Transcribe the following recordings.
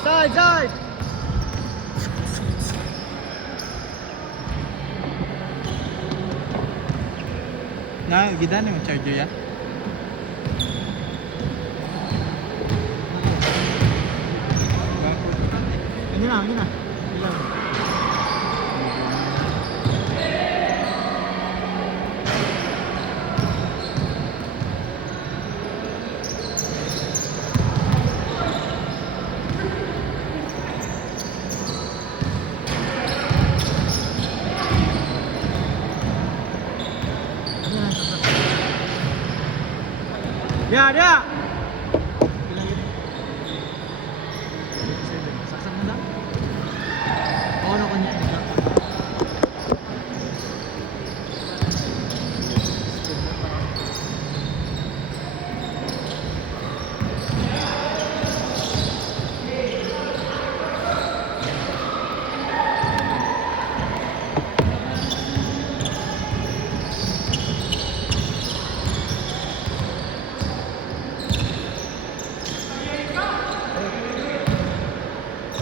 Side, side! Na, gida na yung charger ya. Ini lang, ini lang. Ini lang. Ya, dia. Saksak mo na. Ano kanya?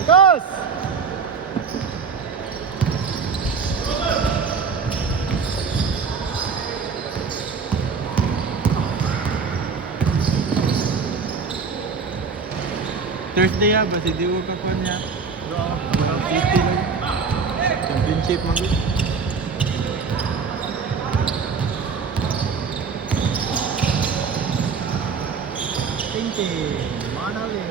Dos! Thursday ya, basi di ko kakuha niya. City lang. Championship mo. Tinte, Manali.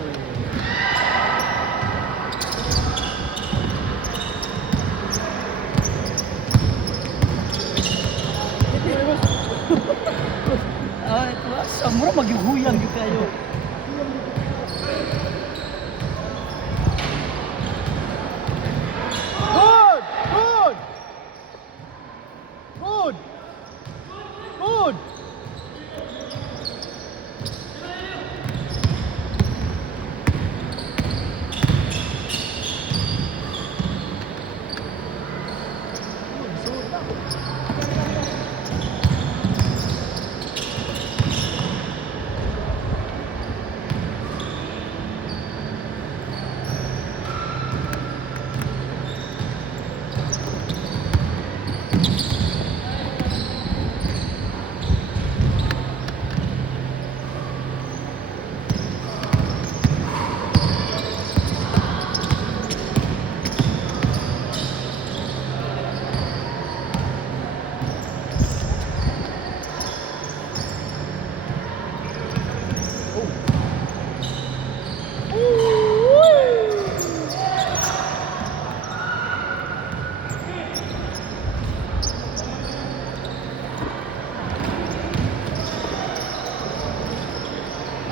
Ah, ito ba? Samuro magyuhuyang yung kayo. Good! Good! Good! Good!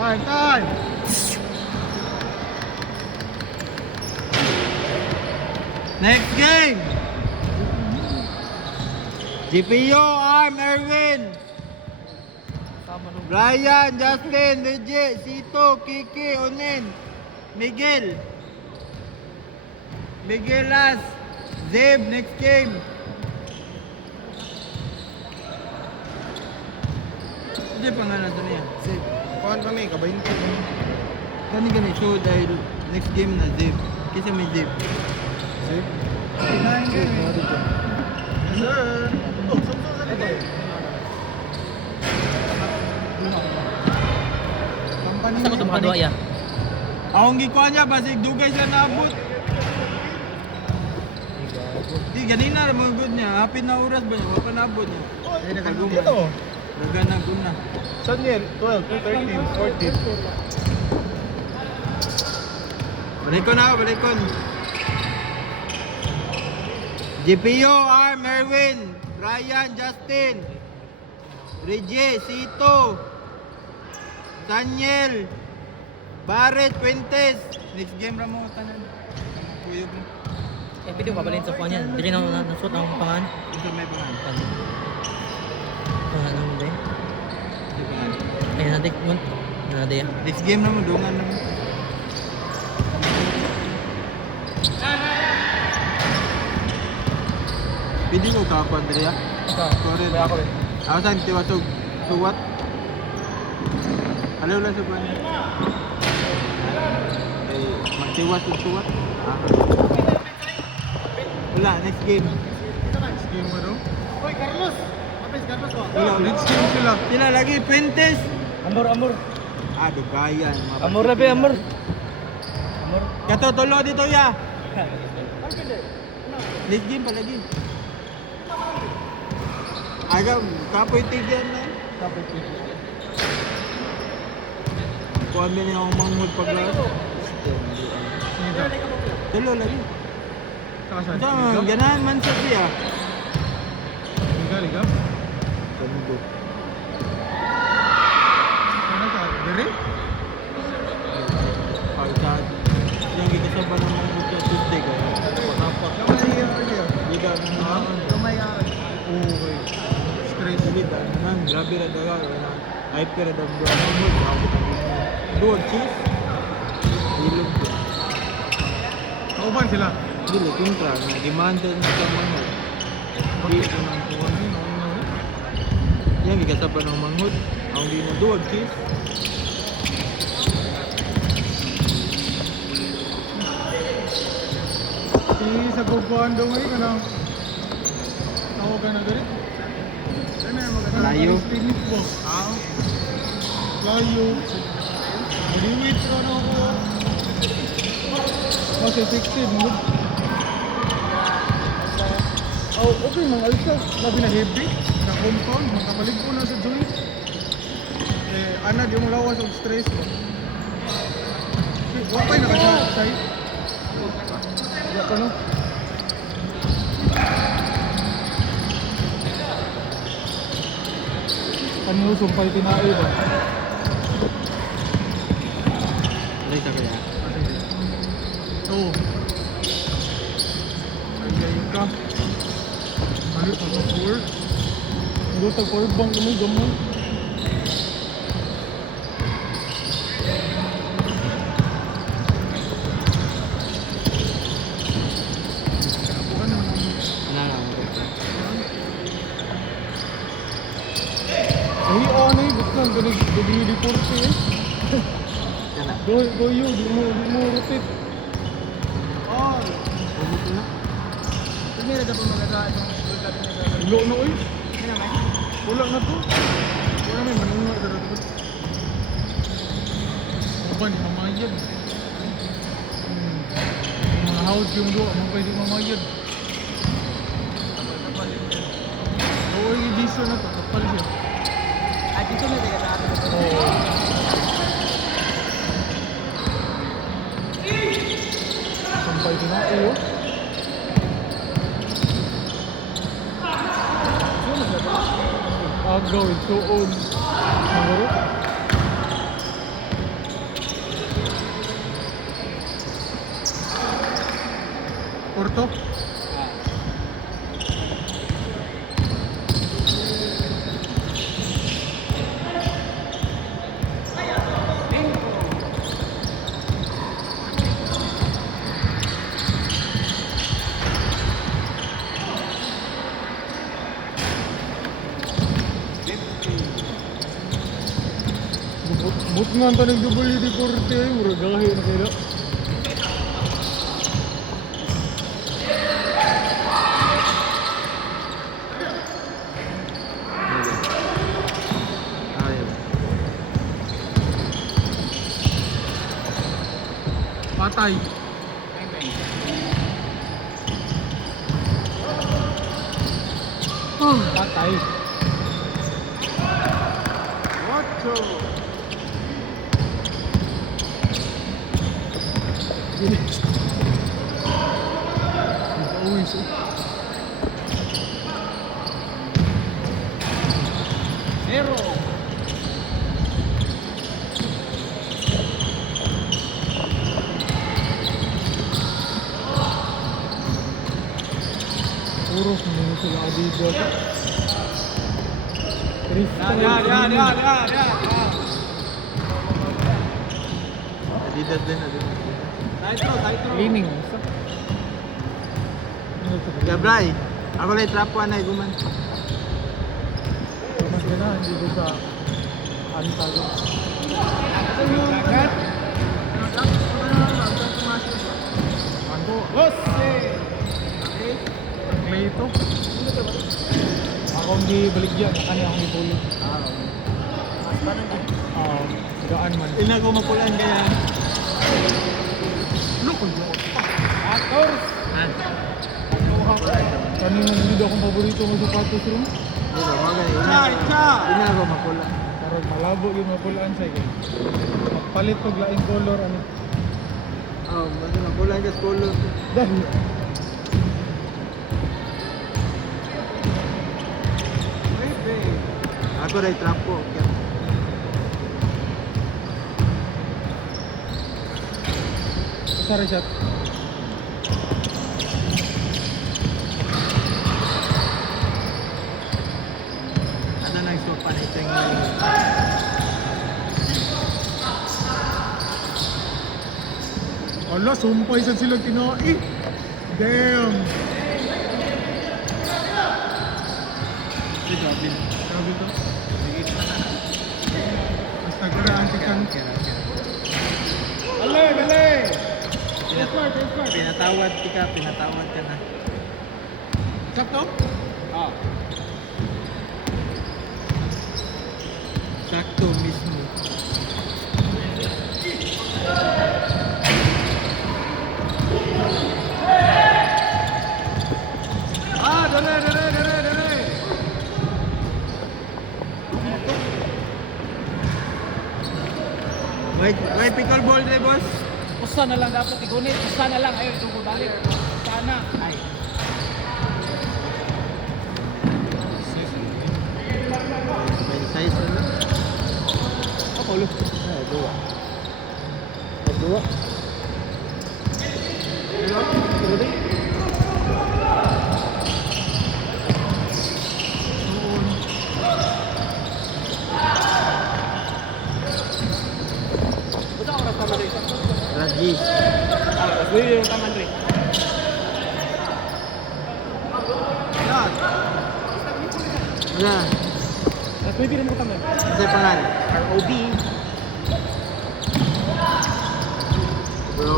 Time, time! Next game! GPO, Arm, Erwin, Brian, Justin, Legit, Sito, Kiki, Onin, Miguel, Miguelas, Zeb, next game. Hindi pangalan ito niya. Zeb. Kuhan kami, kabayin ko. Gani so dahil next game na Zeb. Kasi may Zeb. Save? Yes, sir! Oh, samso sa ito. Asa ko tumakadwa ya? Akong gikuha niya, basig dugay siya naabot. Di, ganina mga good niya. Happy na oras ba niya? Wapa naabot niya. Ay, nagagumit ito. Daga na guna. Saan yan? 12, 13, 14. Balikon ako, balikon. GPO, Arm, Erwin, Brian, Justin, Reggie, Sito, Daniel, Barret, Fuentes. Next game ra mo tanan. Kuyog mo. Eh, pwede ko pabalin sa kuha niya. Dili na nasot ang pangan. Ito may pangalan. Pangan ang ba? May pangalan. Ayun natin. Natin ya. Next game na mo, dungan na mo. Pwede mo kakuha diri ya? Sorry. Kaya ako rin. Ako saan tiwasog suwat? Alaw lang sa buwan niya. Kay magtiwas yung suwat. Ah. Wala, next game. Next game ba daw? Hoy, Carlos! Kapis, Carlos ko. Wala, Next game sila. Sila lagi, Fuentes. Amor. Ah, dugayan. mga Amor na pati- ba, amor? Amor. Katutulo dito ya. Next game pa lagi. Aga, kapoy tigyan na. Kuha mo niya akong manghod paglas. Tulo lagi. Saan? Ito, ganahan man sa siya. Liga. Tandog. Sana ka? Dere? Pagkat, yung ikasaba ng manghod sa Tuesday ka. Pakapak. Liga, Okay. Straight. Liga, nang grabe na daga. Hype ka na daw mga manghod. Doon, cheese. Ilog ko. Kauban sila. Dili, kontra. Demand na sa manghod. Bakit ito nang tuwan yun? Yang ikasaba ng manghod. Ang di na doon, cheese. Si sa kubuan daw ngayon ka na. Tawag ka na dere? Layo. Spirit mo. Layo. Maliwit ka na ako. Mas effective mo. Oh, okay, mga alsa. Labi na heavy. Na compound. Makapalig ko na sa joint. Ana, di mo lawas ang stress mo. Wapay na ka siya, say. Wala ka no? Ano sumpay tinae ba? Alay sa kaya. Oo. Ay ka. Malit na sa power. Hindi sa power bank mo gamay. Ano na ako. Ay, ano eh, ba't lang deporte eh. Yan na. Goyo, di mo rotate. Ulit ko na. Ulo na eh. Wala na to. Wala may manunga sa dapat. Ano ba, di mamayad. Mga house yung doon, mga pwede mamayad. Oo, i-diso na to, kapal siya. Dito na tayo sa atin. Oo. Sampay din ako yun. Agaw, ituon. Siguro? Porto? But nga ang tanong WD-40 ay muragahe na kayo. Ayaw. Patay. Patay. Wacho. Always. Zero. Puro mga sila Adidas. Adidas din, Adidas. Cleaning. Gabray, ako lang trapuan na iguman. Mas gana, hindi ko sa antalo. Boss! May ito. Akong gibaligyan, ano akong gipulot. Gaan man. Ina ko mapulan kaya. Lukol mo. Actors! Ha? Kanina hindi akong paborito mo sapatos rin. Di ba? Mga ganun. Ina ko mapulan. Karon malabo yung mapulaan sa iyo. Palit pag laing color ano. Oh, basta mapulan ka school. Dahil Ako rin trap ko. sorry shot. Ano na gusto pa na ito yung Ala, sumpay sa sila kinain. Damn. Ito, Abin. Grabe to. Basta garaan ka kan. Ale, ale. Pinatawad ka na. Sakto? Ah. Sakto mismo. Dale. May pickleball day, boss. Usa na lang dapat igunit. Usa na lang. Ayun, dugo balik. Sana. Ay. May size na. Ako ulit. Ay, dua. Dua. Ready? Buta ko rasa man rin. Rajis. Gusto yung taman rin. Wala. Pwede rin mo taman. Kasi pangal. ROB. Bro.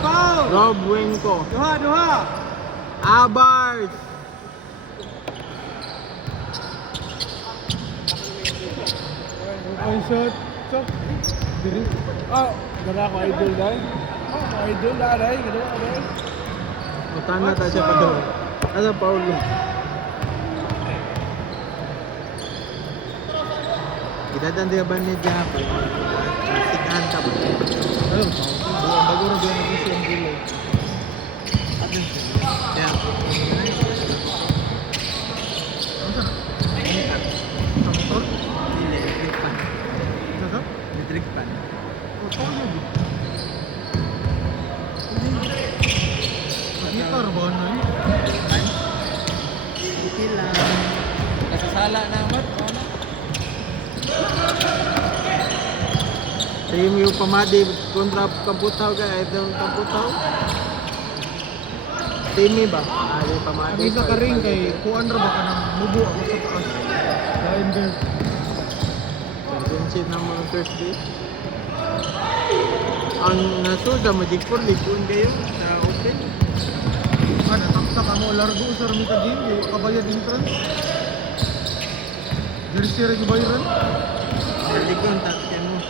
Foul! Rob Wenko. Duha! Abars. Okay, shot. Chok. Diri. Gana ko idol dai. Idol dai. Gana ko dai. Mutana ta siya pa daw. Asa Paulo. Kidadan dia ba ni Japan? Sikan ka ba? Ayun. Bago rin doon nag-isi ang gulay. Ya. Ini kan. Sa motor? Ini electric pan. Nasa? Electric pan. Motor na di. Gitar ba na yun? Pan. Okay lang. Nasasala na mat. Team yung pamadi kontra kamputaw ka. Itong kamputaw. Team ba? Yung pamadi. Ang isa ka rin kay kuan ra ba ka ng mubo ako sa taas. Lain there. Championship ng mga first day. Ang nasuda, Magic 4, ligon kayo sa open. Natakta ka mo largo sa rami ka game. Kaya kabayad entrance. Jersey rin bayaran. Ligon, tatyan mo.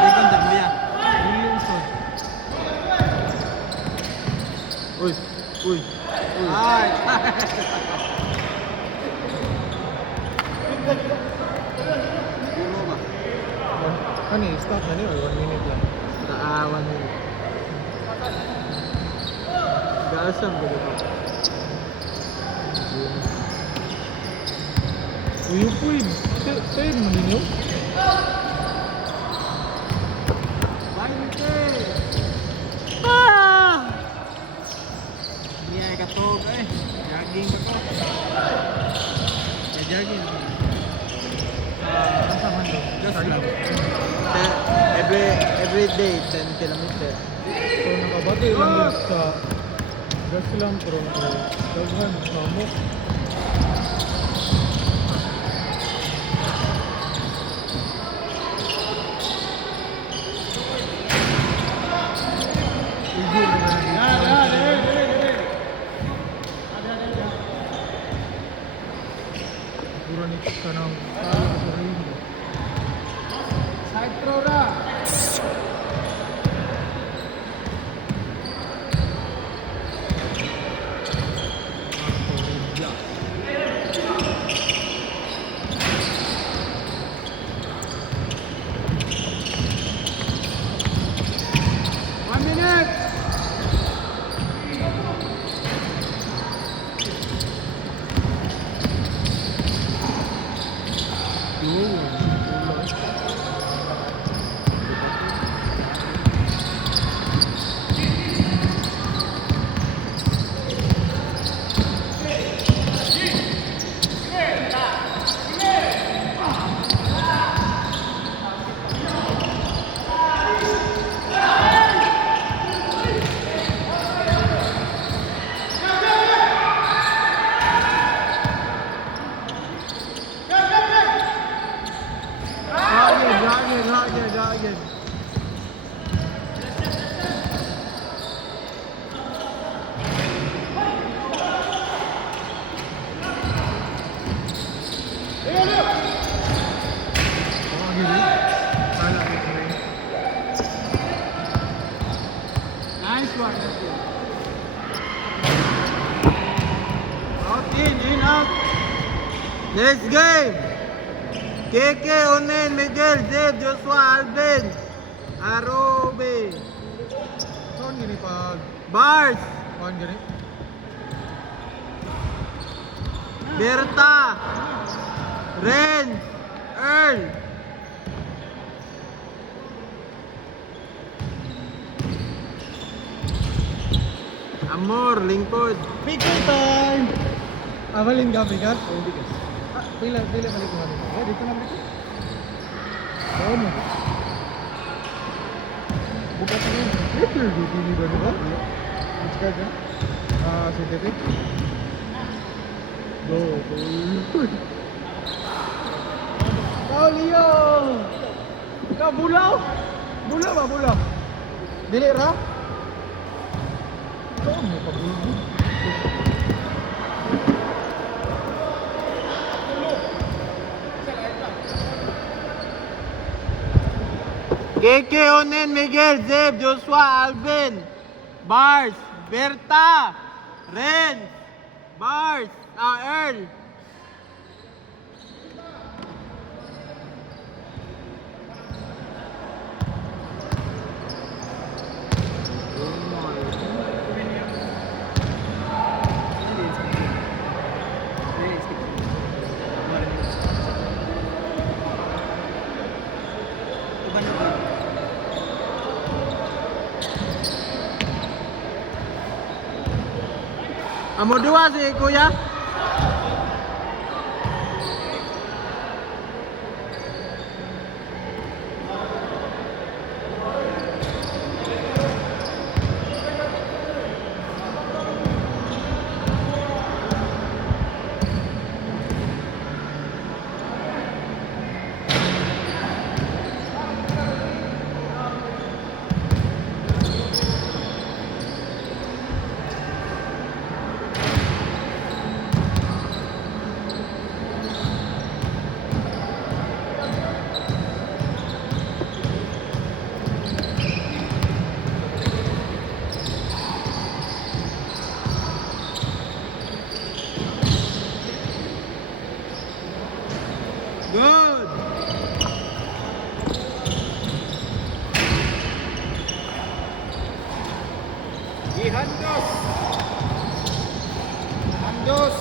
Ligon, damo yan. Williamson. Uy. Ay! Puno ba? Ano eh, stop na niyo, 1 minute lang. Naawan mo. Gaasam ko dito. Uyupuin, tayo mo ninyo? Hindi ay katog eh. Jogging ka ko. Jogging. Asa man daw? Just lang. Every day, 10 kilometer. So nakabati lang yun sa gas lang pero daghan mo. ng talo sa ring. Side throw na. One minute. Dragon. Nice one. Out, in, out. Next game. KK, Onen, Miguel, Zeb, Joshua, Alvin, Arobe, Saan gini pag Bars, kuhan gini? Berta, Ren, Earl. Amor, lingkod. Picture time! Avalin ka, Pikat? Pila balik ko namin. Dito na balik. Oo mo. Buka pa rin. Picture, di ba nila? Which card na? Synthetic. Go. Leo! Bulaw! Bulaw ba, bulaw? Dili ra? Ito, may pabulog. KK, Onen, Miguel, Zeb, Joshua, Alvin, Bars, Berta, Ren, Bars, Earl. Amo dua si Kuya. Good. Ihandos. Handos.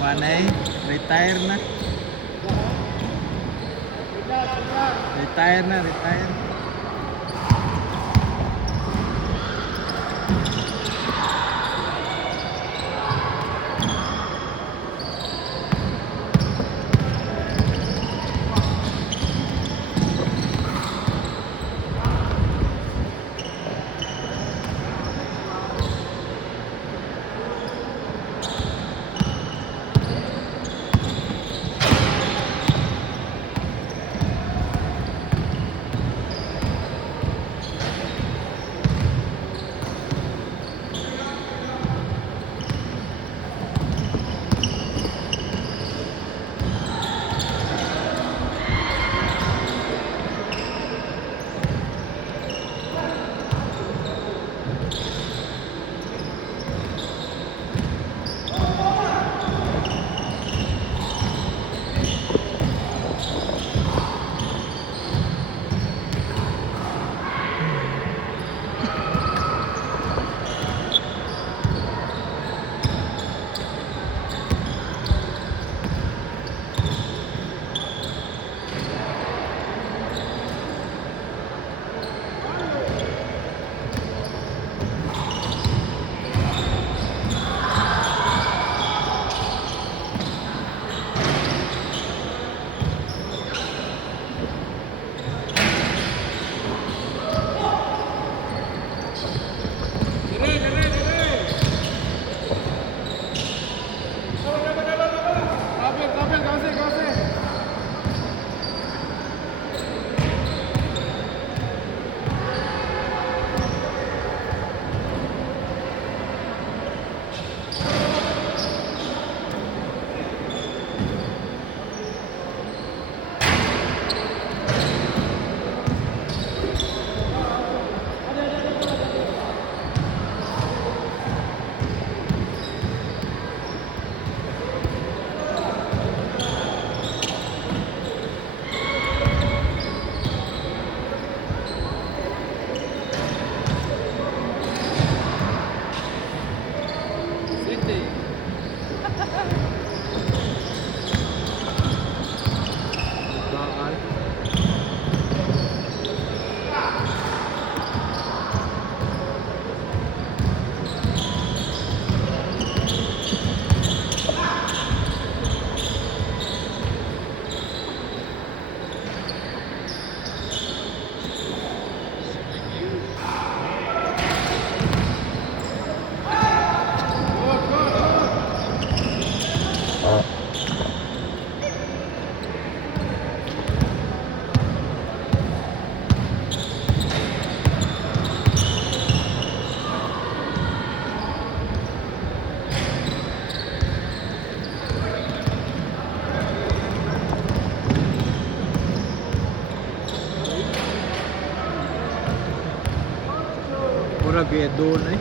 Panay, retire na. Retire na, retire. Grabe, doon eh.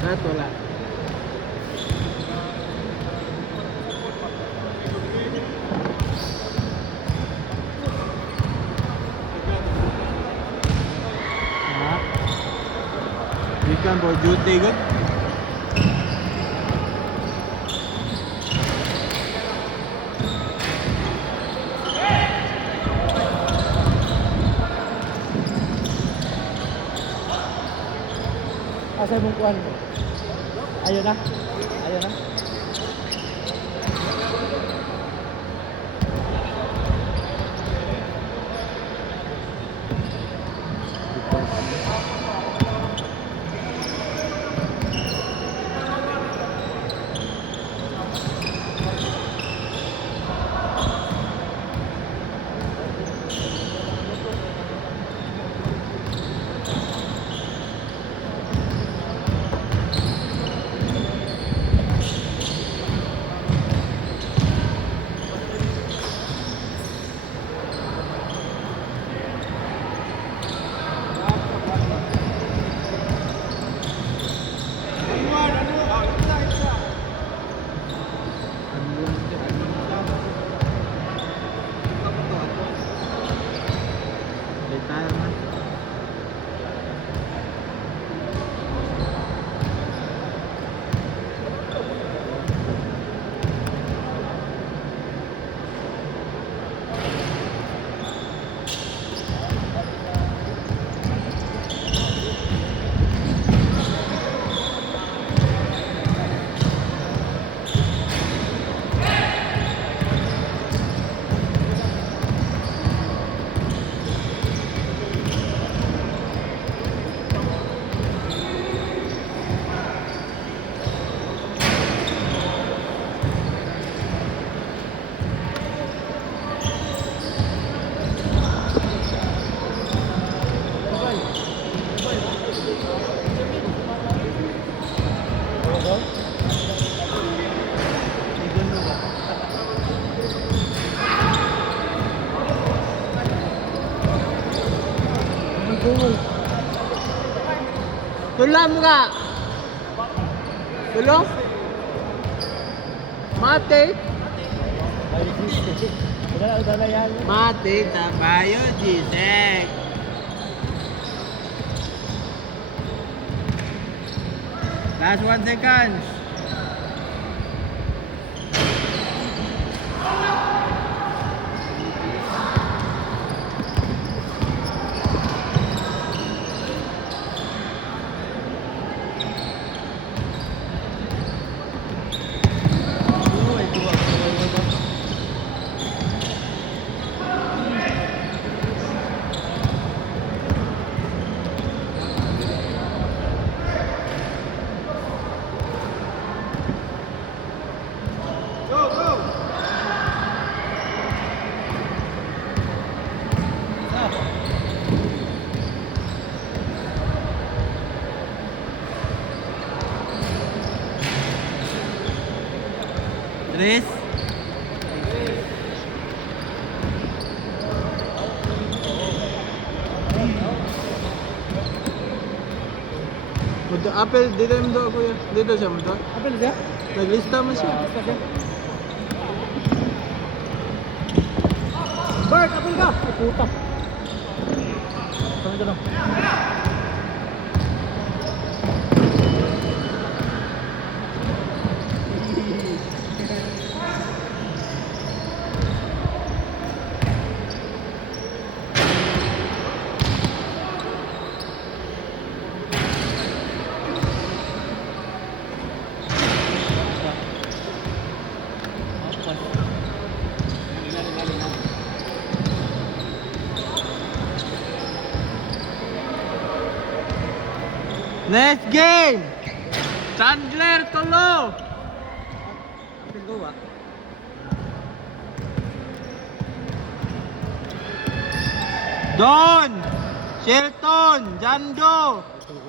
Lahat wala. Ha? Weekend for duty good? Asa mong kuhan mo? Ayun na. Ayun na. Tulam ka. Tulong? Mate. Mate, tabayo, Gisek. Last 1 second. Tres. Apel, dito mo daw kuya. Dito siya mo daw. Apa na siya? Naglista mo siya. Basta siya. Bert, apel ka! Ay, puta. Saan ka na? Next game! Chandler Tolo! Apel ko ba? Don! Shelton! Jando!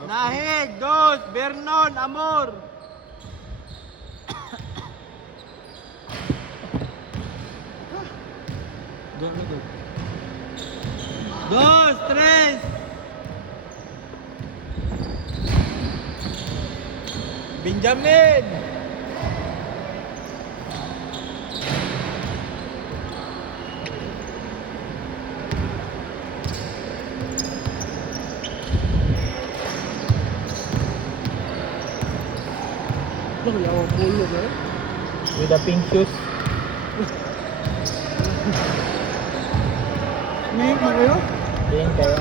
Nahig! Dos! Vernon! Amor! Dos! Tres! Benjamin! Ito, yawa pulo ba? With the pink shoes. Ngayon mo kayo? Pink kayo.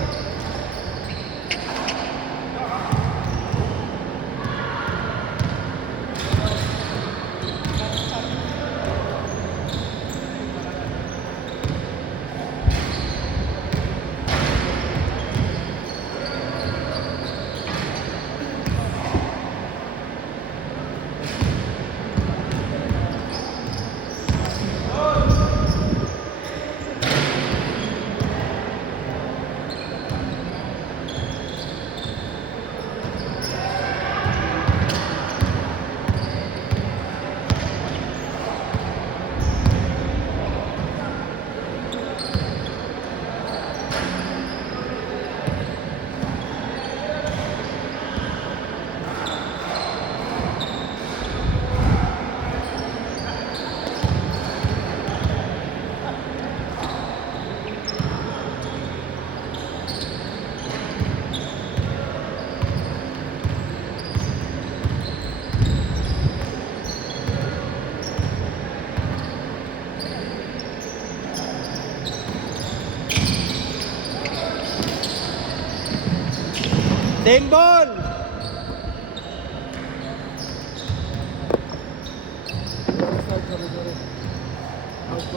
Same ball!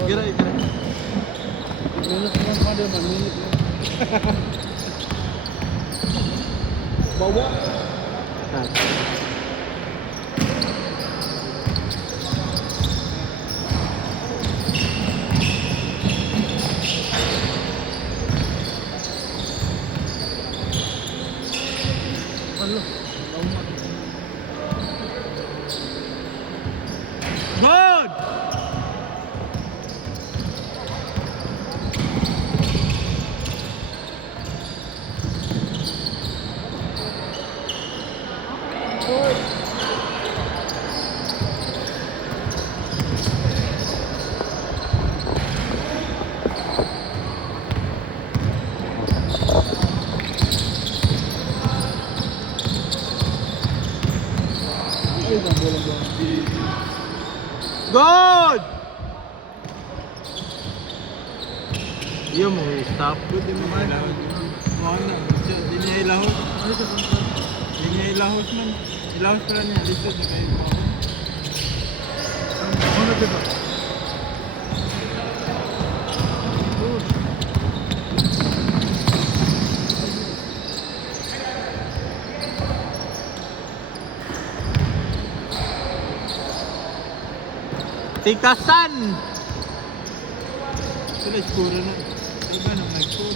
Gira, gira. Minutes lang pa din, minute lang. Bawa. Ano? Good! Ay, ang bola ba? Good! Iya mo stop good din mo ilahos. Mo na, di niya ilahos. Ano siya kung Di niya ilahos man. Ilahos pala niya dito sa kayo. ano na ba? Tikasan! Sila skuro na. Iba na may skuro.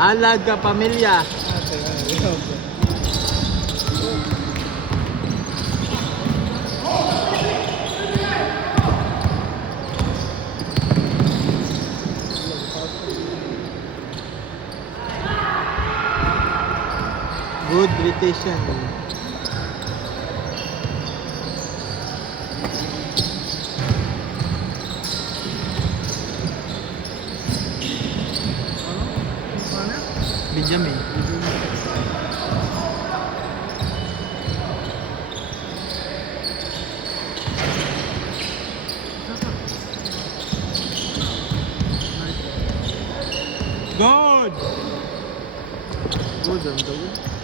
Alaga pamilya. Meditation. Ano? Benjamin. Good! Good, ang tawag.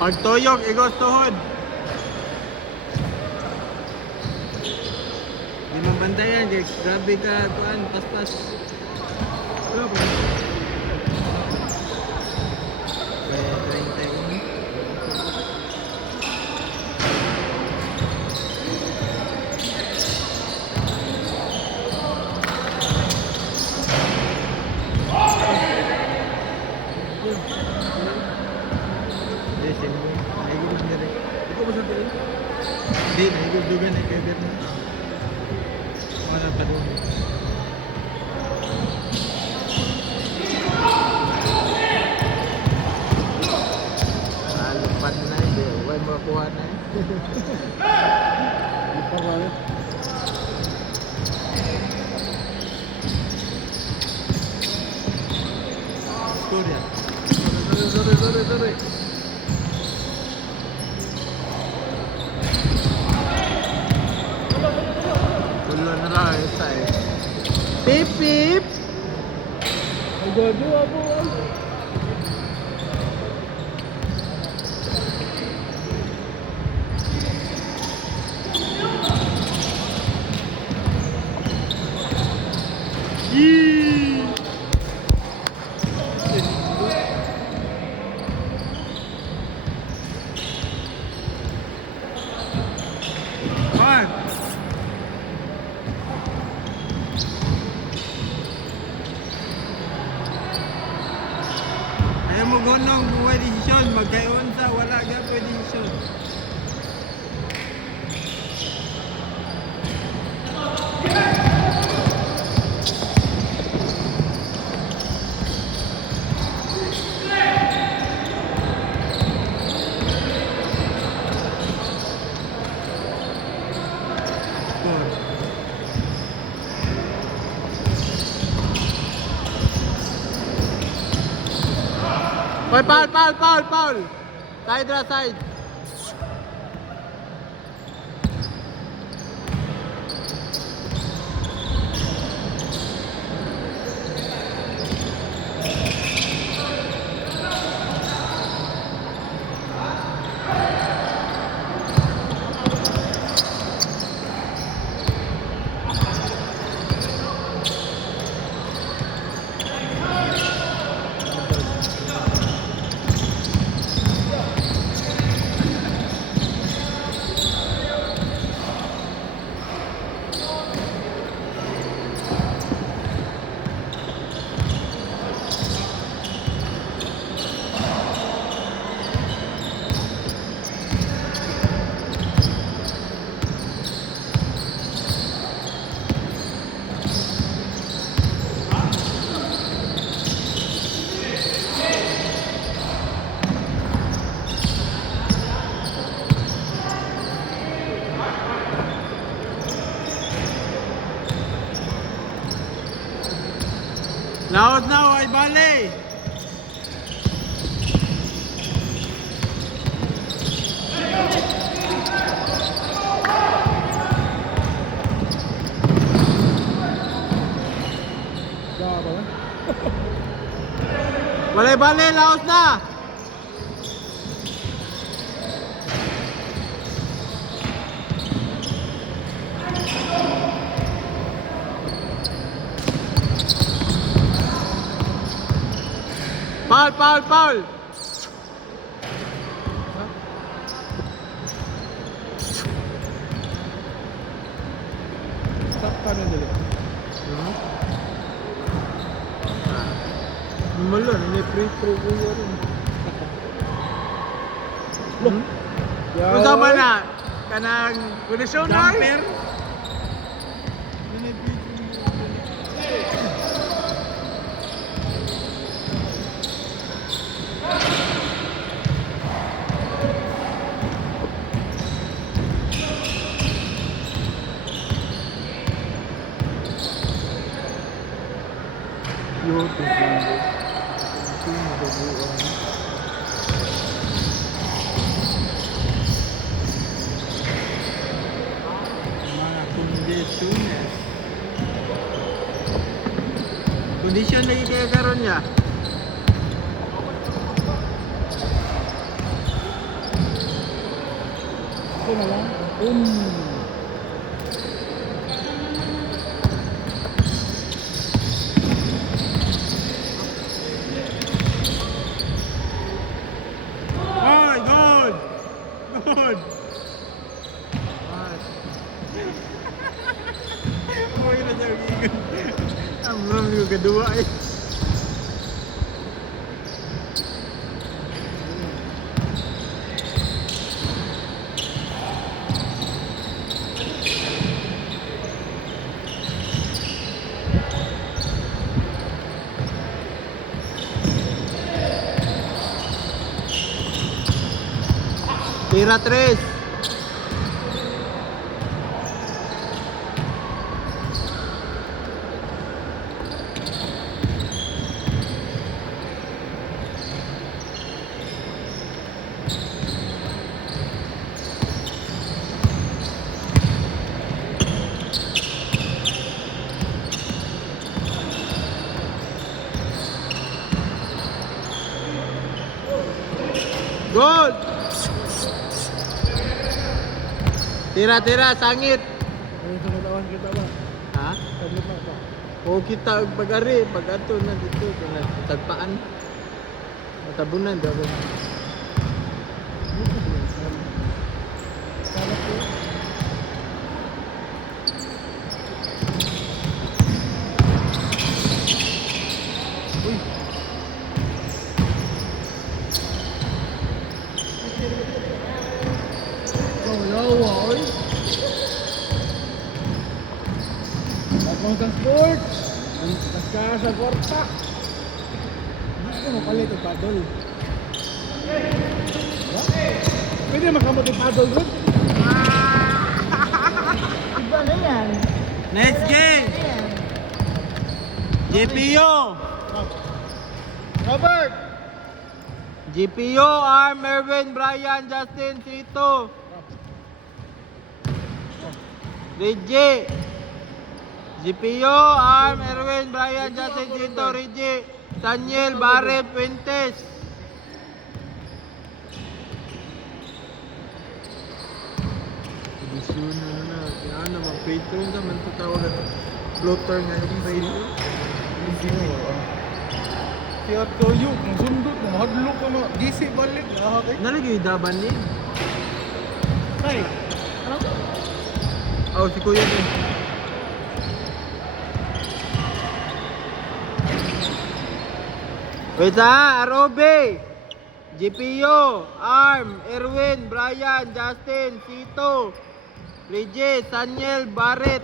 Pagtuyok, igos tuhod. Di mabantayan, grabe ka, kuan, paspas. Wala pa. Kaya 31. Listen mo, naigod lang nila. Ikaw ba sa tiin? Hindi, naigod dugan na kaya na. Wala pa doon. Alupan na hindi. Huwag makakuha na eh. Di pa ba? Storya. Sorry. Tulo na lang isa eh. Pip pip! Ay, gago ako. Yee! Fun! Ayaw mo gunong buhay desisyon, magkayon sa wala ka pwede desisyon. Score. Hoy, Paul! Side ra, side. Laos na, ay bale! Gago ba? Bale, laos na! Foul! Sakta na dali. Malo, ini free throw ko yun. Unsa man na? Kanang kondisyon na? Jumper. Yo, tuloy. Mga kondisyones. Kondisyon lagi kaya karon niya. Ito na lang. Ay, good! Good! Huwag na siya ugigan. Ang ram yung kadua eh. Tira 3. Good! Tira, sangit. Ano sa natawan kita ba? Ha? Tablet na ito. O kita pag-ari, pag-ato na dito, tagpaan. Matabunan, daw. Sarap ko. Uy. Yawa, oy. Bakong sa sport. Ang taska sa kwarta. Hindi ko mapalit ang paddle. What? Pwede makamot yung paddle doon? Iba na yan. Next game! GPU! Robert! GPU, Arm, Erwin, Brian, Justin, Sito. Reggie. GPU, Arm, Erwin, Brian, Justin, Sito, Reggie, Daniel, Barret, Fuentes. Edisyon na. Yan naman, Patreon naman ito tawag at floater nga yung Patreon. Kaya toyo, kung sundot, mahadlok ko no. DC balik, nakakay. Nalagay daban ni. Tay, Oh, si Kuya din. Wait ha, Arobe, GPU, Arm, Erwin, Brian, Justin, Sito, Reggie, Daniel, Barret.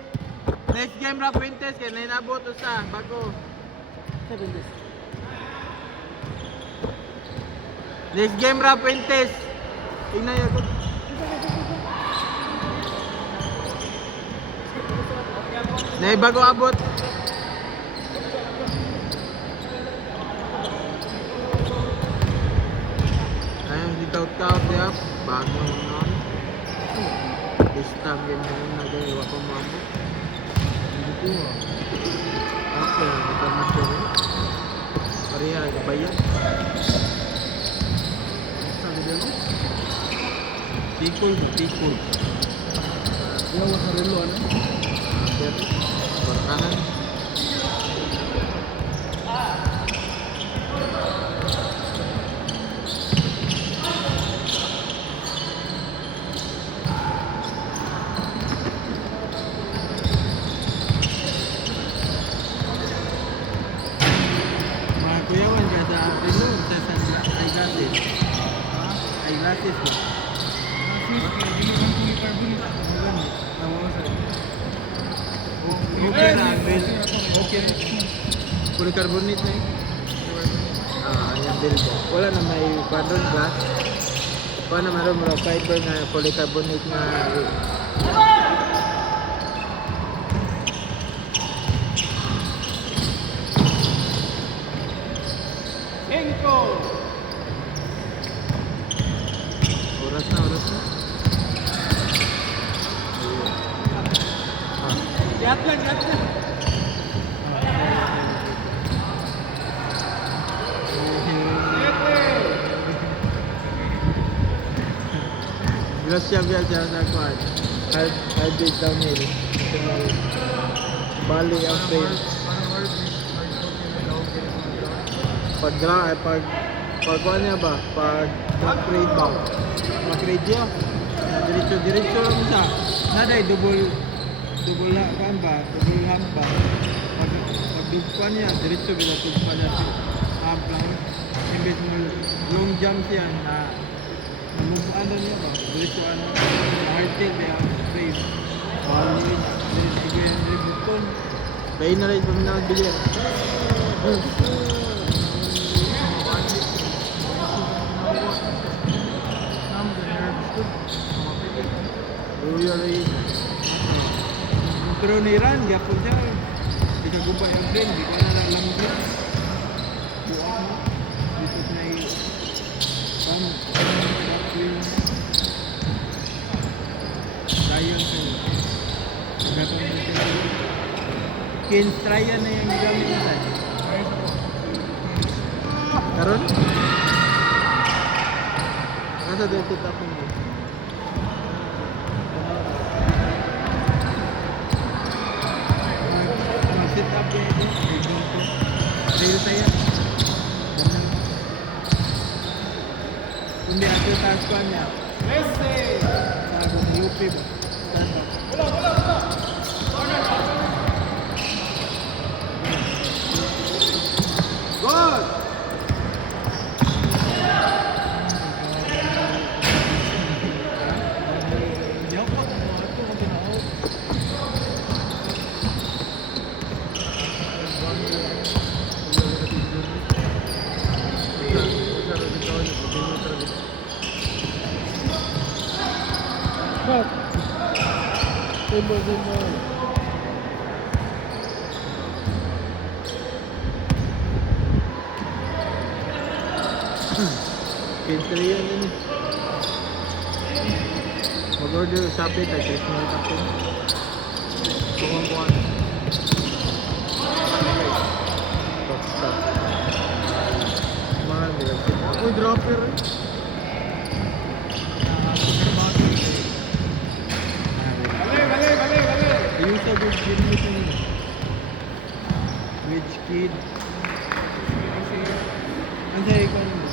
Next game ra Fuentes kay nainabot sa bago. Next game ra Fuentes. Tingnan niyo ko. Nay bago abot. Ayun di kaut-kaut ya, bago non. This time game na yun nagawa ko mabot. Hindi ko. Okay, ito na siya rin. Pariya, bayan. sabi din mo? Tikol. Yawa sa relo, ano? Pero, bertahan. Okay. Polycarbonate na eh. Ayan din po. Wala na may bandon glass. Paano meron mga fiber na polycarbonate na Cinco. oras na. Lihat lang. Grasya biya siya sa kuwan. Hybrid downhill. Bali ang frame. Pag kuwan niya ba? Pag grade ba? Mag-grade niya. Diretso lang siya. Naday, double kuwan ba? Double hump ba? Pag kuwan niya, diretso bila pa niya siya. Hump lang. Imbes mo long jump siya na move ano niya ba? Diretso ano? Hardtail ba yung frame? Bali niya. Sige yung ributton. Bayi na rin kami nakabili. Ruya rin. Pero nairan, gapon siya. Di ka gubay ang frame. Di ka na lang lang. Bukas mo. Dito na Lion sa'yo. Gatong na siya. Kinstraya na yung gamit na tayo. Karon? Nasa dito tapong mo. Mag-sit up yun ito. Dito tayo. Hindi ako taas pa niya. Trece. Bago ng UP ba? Good! Hindi ako pa. Ito kasi na-out. But, Simba. Kinstraya yun eh. Mag-order sa Shopee tayo. Chris mo ito. Kukuhan. Stop. Mahal nila. Uy, dropper eh. Bale. Use a good generation. Which kid? Ang sa'yo ko naman.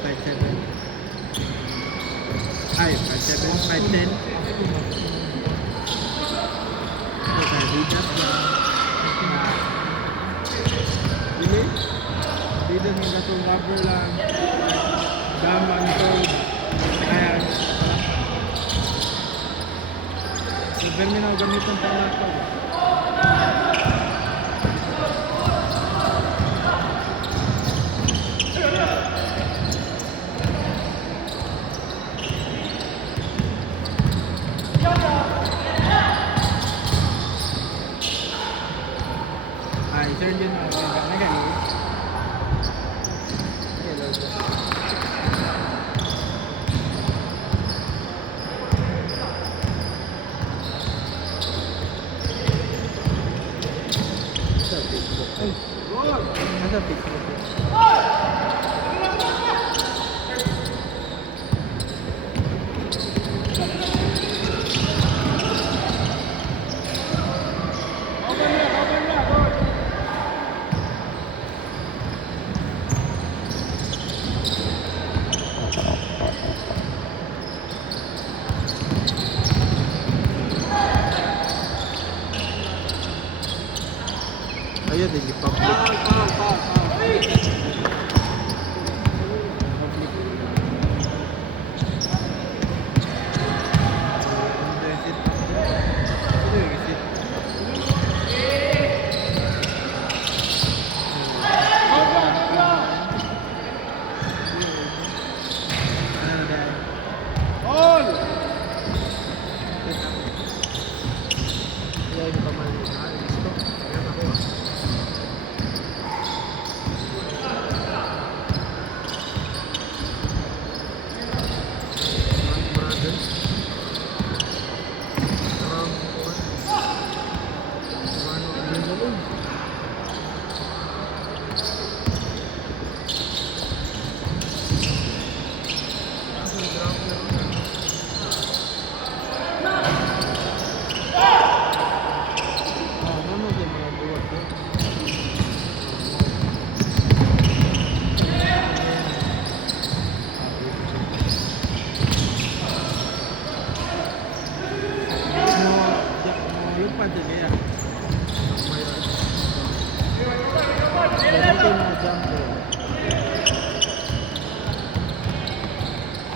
5'7". Ay, 5'7", 5'10". Ito sa Adidas ba? Really? Adidas ng gatong rubber lang. Dama nito. Ayan. Pero may gamitan pa lang ito. Ay, sir, yun na. Nagalit.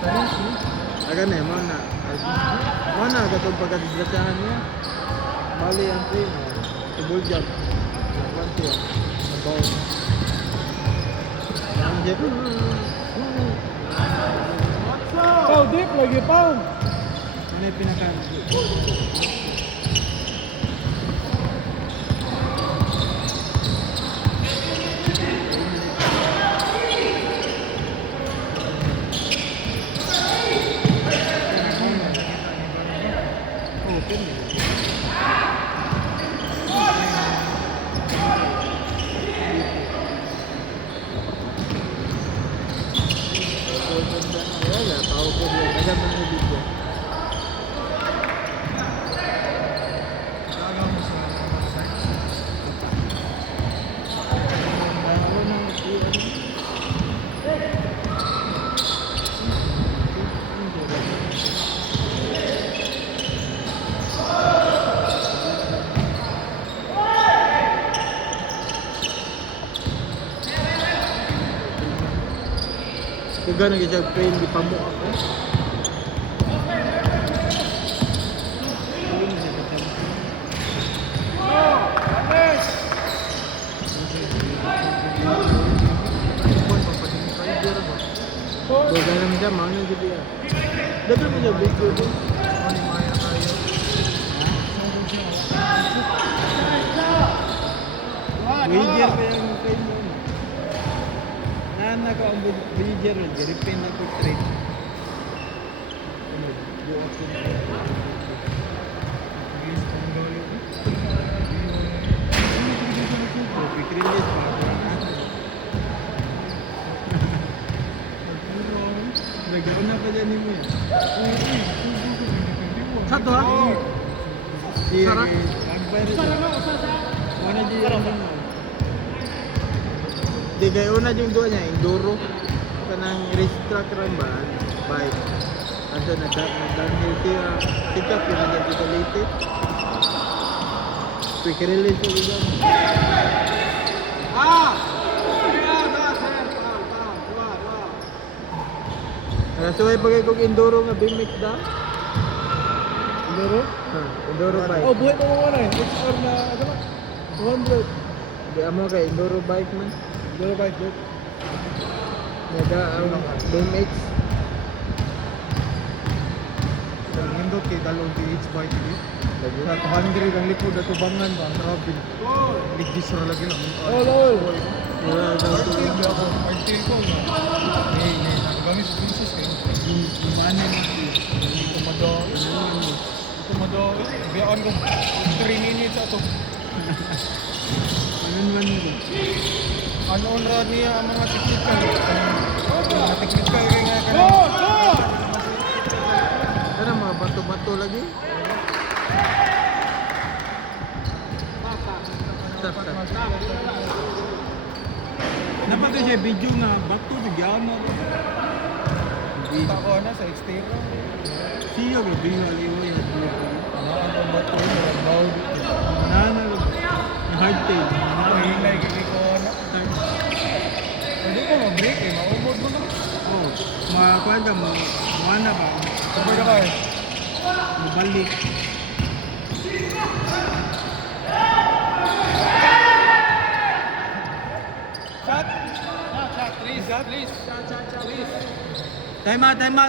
Aga na, mo na, katong pagkadisgrasyahan niya. Bali ang train, tubol jump. Nagwanti yan. Nagbaon. Ang jet. Pau, dip lagi, Pau. Ano yung pinaka... Kung gano'n kasi friend, di pa mo ako. Kung gano'n siya, mga nang gabi yan. Dapat mo siya, video doon. Wager pa yung friend mo. Nana ko ang wager ron, garipin na ko trade. Go up to Pikrilis pa. Nagaro na pa dyan mo yan. Satu ha? Sarap? Sarap na, Mana di di kayo una yung doon niya, enduro. Kanang race track rin ba? Bike. Ano nag-downhill siya. Sikap yung nag-delated. Quick release ko dyan. Suway pagay kong enduro nga BMX da. Enduro? Enduro bike. Oh, buhay pa mo na eh. XR na, ano ba? 200. Di amo kay enduro bike man. Enduro bike, bro. Naga ang BMX. Nindot kay dalong PH bike ni. Sa 200 ang likod at tubangan ba ang travel. Ligdis ra lagi lang. Oh, lol. Wala daw to. Martil ko nga. Gamis princess kay. Mana mo? Tumado. Biyan ko 3 minutes ato. Ano man mo? Ano ra niya ang mga technical. Mga technical kay nga kanang. Ano mga bato-bato lagi? Dapat siya video nga bato bigyan mo. Tako na sa exterior. Siya ba bingal iyo ya. Ang bato na bawd. Nana hard tail. Hilay kay ko na. Pwede ko mag-break eh, maumod mo na. Oh, makakuha ka mo. Mana ba? Sabay ka kayo. Mabalik. Shot! Please, please. Time out. Time out!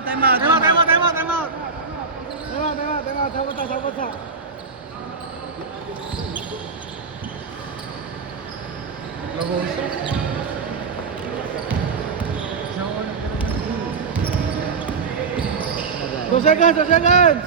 Sabot sa. Labos. 2 seconds, 2 seconds!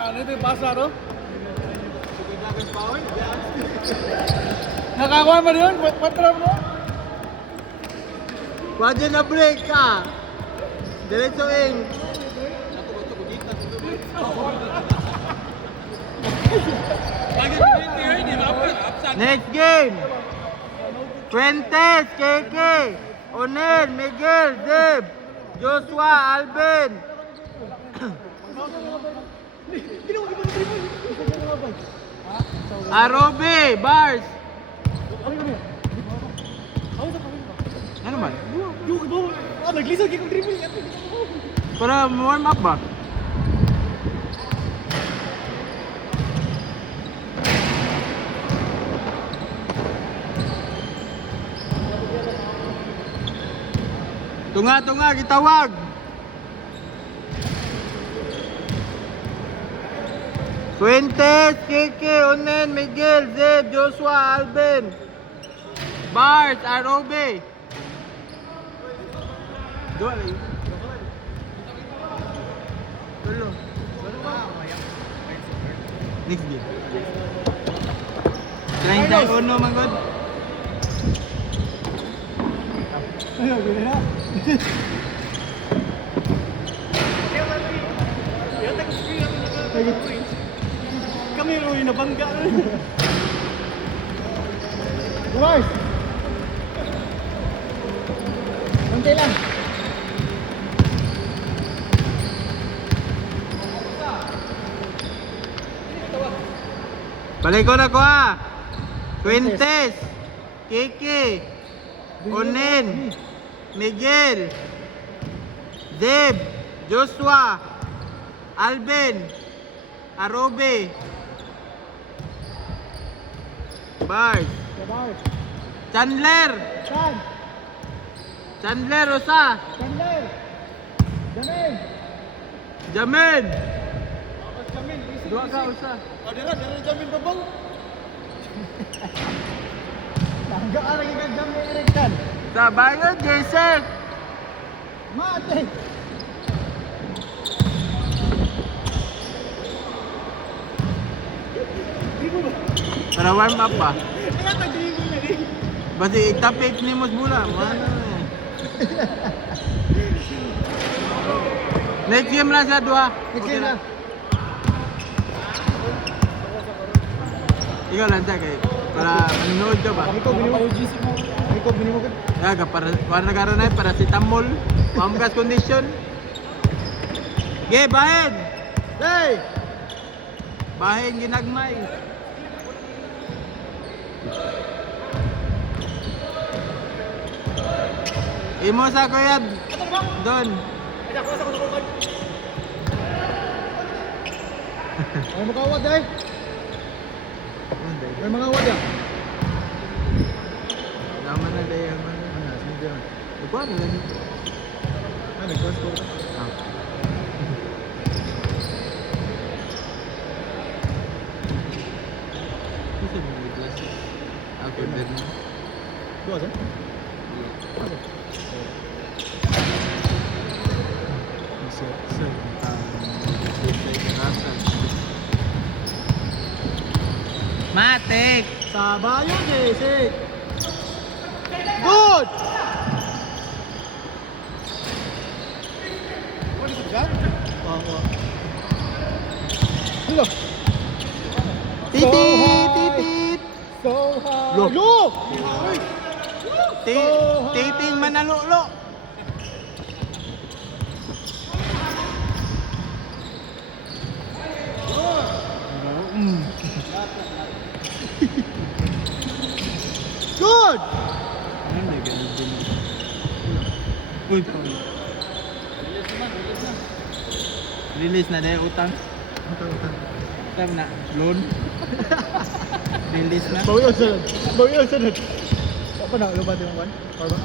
Ano ito yung pasa, no? Nakakuha ba yun? Patra mo? Wadya na break ka. Diretsoin. Next game. Fuentes, Keke. Onen, Miguel, Zeb, Joshua, Alvin. Arobe, Bars. Ano man? Naglisod yung dribble. Para warm up ba? Tunga, gitawag. Fuentes, Kike, Onen, Miguel, Zeb, Joshua, Alvin. Bars, Arobe. Dua lagi. Tulo. Next game. 31 man god. Ayaw, gila na. Kami yung nabangga. Guys! Konti lang. Balik ko na ko ha. Fuentes, Kiki, Onen, Miguel, Zeb, Joshua, Alvin, Arobe, Bars, Sabay. Chandler, San? Chandler Rosa, Chandler. Jamil. Jamin. Jamil. Dua ka usa. Dira Jamil babaw. Tangga ara gyud Jamil Erektan. Sa bayad, Jason. Mate. Para warm up ba? Kaya ka dribble na rin. Basi itapit ni Mos Bula. Mana eh. Next game lang sa dua. Next game na. Ikaw lang sa kay para manood ka ba? Ikaw binimo ko. Ya, para nagkaroon na para si Tamol. Pamgas condition. Ge, bahin! Hey! Bahin ginagmay. Imo sa kuya Don. Ay makawad ay. Ay makawad ya. Naman na day man. Ana, sige na. Ikuan na lang. Ano, cross ko. Isa mo may glasses. Okay, then. Dua sa? Matik! Sabayo, Jesse. Good! What is it, Jack? Hello. Titit! Titit! So high. Lo. Look! Titing manalulo! Good! Ano na ganun din? Uy, release na dahil utang. Utang na. Loan. Release na. Bawi ang sunod. Bawi ang sunod. Apa na? Lupa din ang kwan? Parba?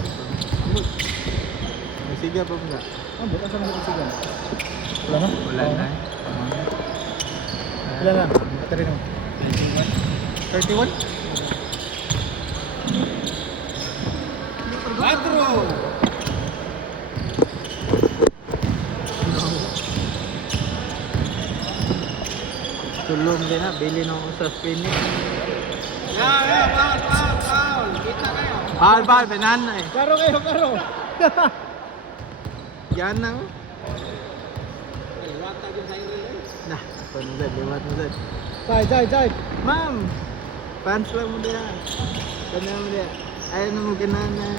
May siga pa ba? Ah, bukas ang mga sigan. Wala na? Wala na. Wala na. Katarin mo. 31? Patro! Tulong din na, bili nung sa Phoenix. Foul. Kita kayo. Bal, banana eh. Karo kayo, karo! Yan na oh. Nah, apa mo dad, liwat mo dad. Side. Ma'am, fans lang mo diya. Kanya mo diya. Ayaw na mo ganana.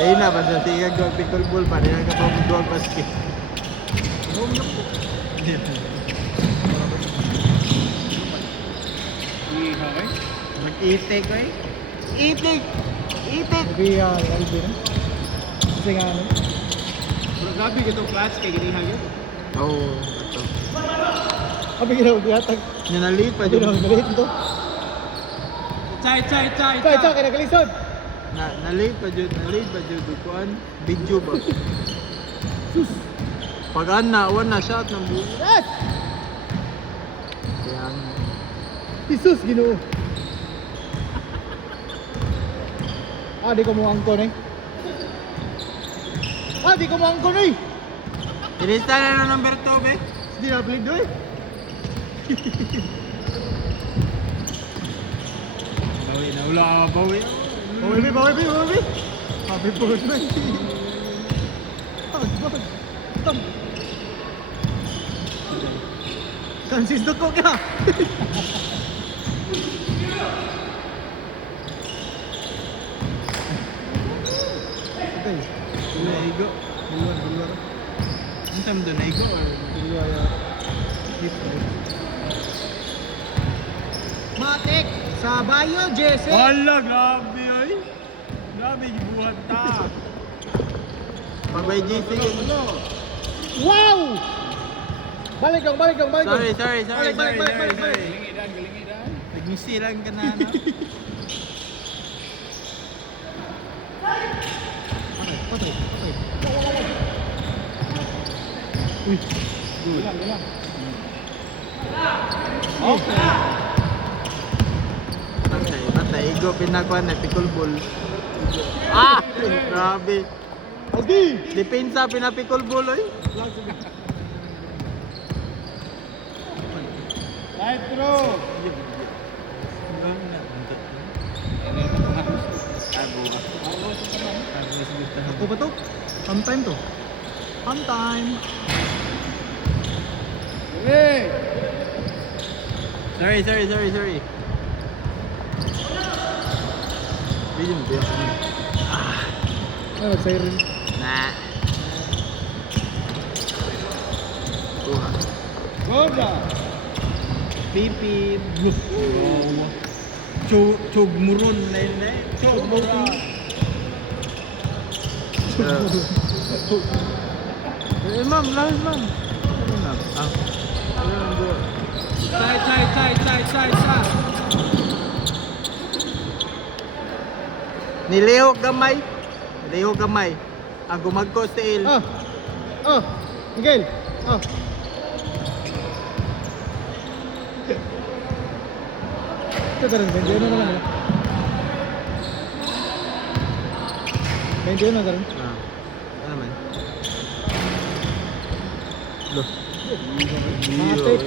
Dahil na, basta siya gawag pickleball pa, niya ka pa magduwag basket. Okay. Mag-itik ko eh. Itik! Itik! Sabi Alvin. Kasi nga ano. Grabe itong clutch kay ginihan yun. Oo, ito. Abi ginawa gihatag. Nanalit pa Ginawa dyan. galit ito. Chay. Ito kaya nagalisod. Nalit pa dyan. Kuan, video ba? Pag wala shot ng buo. Yes! Kaya Jesus Ginoo. Di ko mo angkon eh. Di ko mo angkon eh. Ilista na ng number 2, be. Hindi na balik doon eh. Bawi na, wala ka mabawi. Bawi. Happy birthday. Tag. Francis Duko ka. Okay. Naigo. Duluan. Ang tam doon, naigo or? Matik sa Bayo, Jesse. Hala, grabe ay. Grabe, gibuhat ta. Pabay GC. Wow! Balik dong. Sorry. Balik. Galingidan. Nagmisi lang ka na, no? Patay. Uy. Bilang. Patay. Igo, pinakuan na, pickleball. Grabe. Okay. Depensa, pinapickleball, oy. Right through. Ako ba to? Sometime to. Sometime. Hey. Sorry. Video mo, biyak mo. Ay, mag-siren. Nah. Tuha. Gorda. Pipi. Wow. Chog muron na yun eh. Chog muron. Ma'am, lahas ma'am. Ano na? Ayun, go. Chay. Nilihok gamay. Ang gumagko sa il. Miguel. Ito rin, 21 na lang. 21 na rin. Ano naman? Loh. Matik.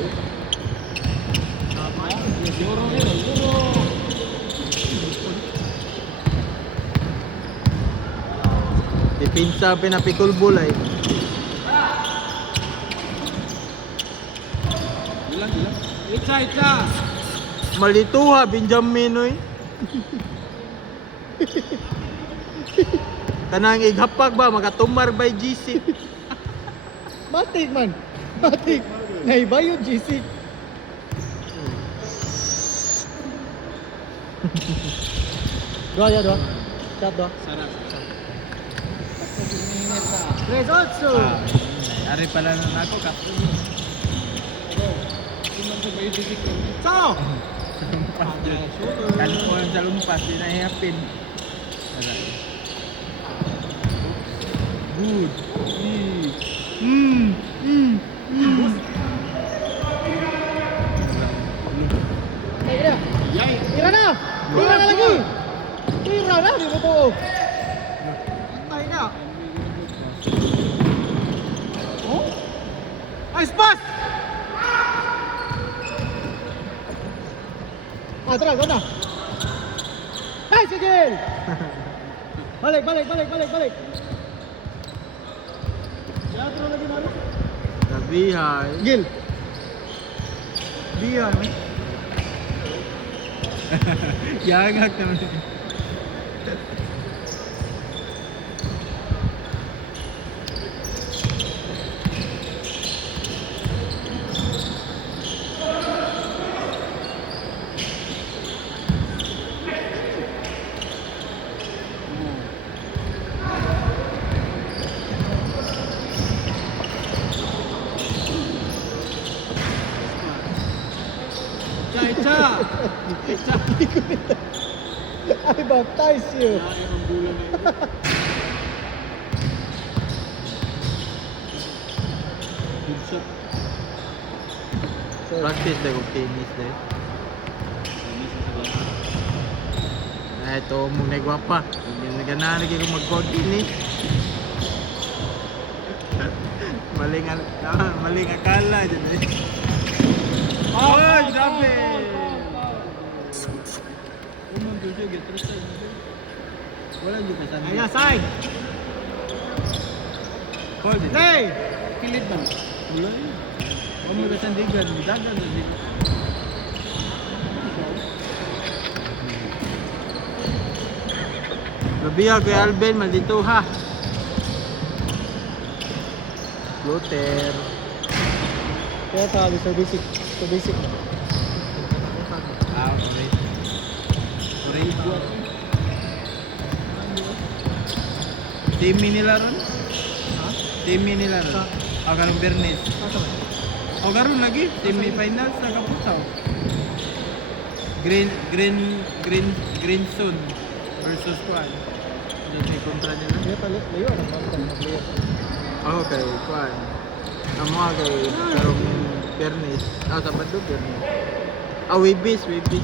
Depensa pinapickleball ay. Bilang. Itcha. Malituha, Benjamin, oy. Kanang ighapag ba, magatumar by GC. Matik man. Naiba yung GC. Dua. Chat dua. Sarap. Results. Ari pala na ako, kapto. Sao? Salumpas dyan. Kano ko yung salumpas, di na ihapin. Good. Tira na lagi. Tira na, di mo to. Antay na. Oh? Ice pass! Tara, go na. Ay, sige! Balik. Teatro lagi na. Gabihay. Gil. Bihan. Yagak naman. I baptize you. Kaya ang bulan na ito. Good shot. Practice na kung tennis na eh. Ah, ito mong nagwapa. Hindi naganahan na kayo mag-god tennis. Maling akala dyan eh. Oy, grabe! Umang Jojo, get rid side. Wala yung kasama. Ayan, side! Hold it. Hey! Kilit ba? Wala yun. Huwag mo kasandigan. Dagan na dito. Labiha kay Alben, maldito ha. Floater. Kaya tawag so basic. So basic. Ah, okay. Oray buat. Team nila ron? Ha? Team nila ron? Ah, karong Bernes. O karon lagi, semi-finals sa Kaputaw. Green Zone versus Kwan. Diyan may kontra nila. Kaya pala, layo ang player. Ako kay Kwan. Amo kay karong Bernes. Ah, Sabado Bernes. Ah, Webis. Go.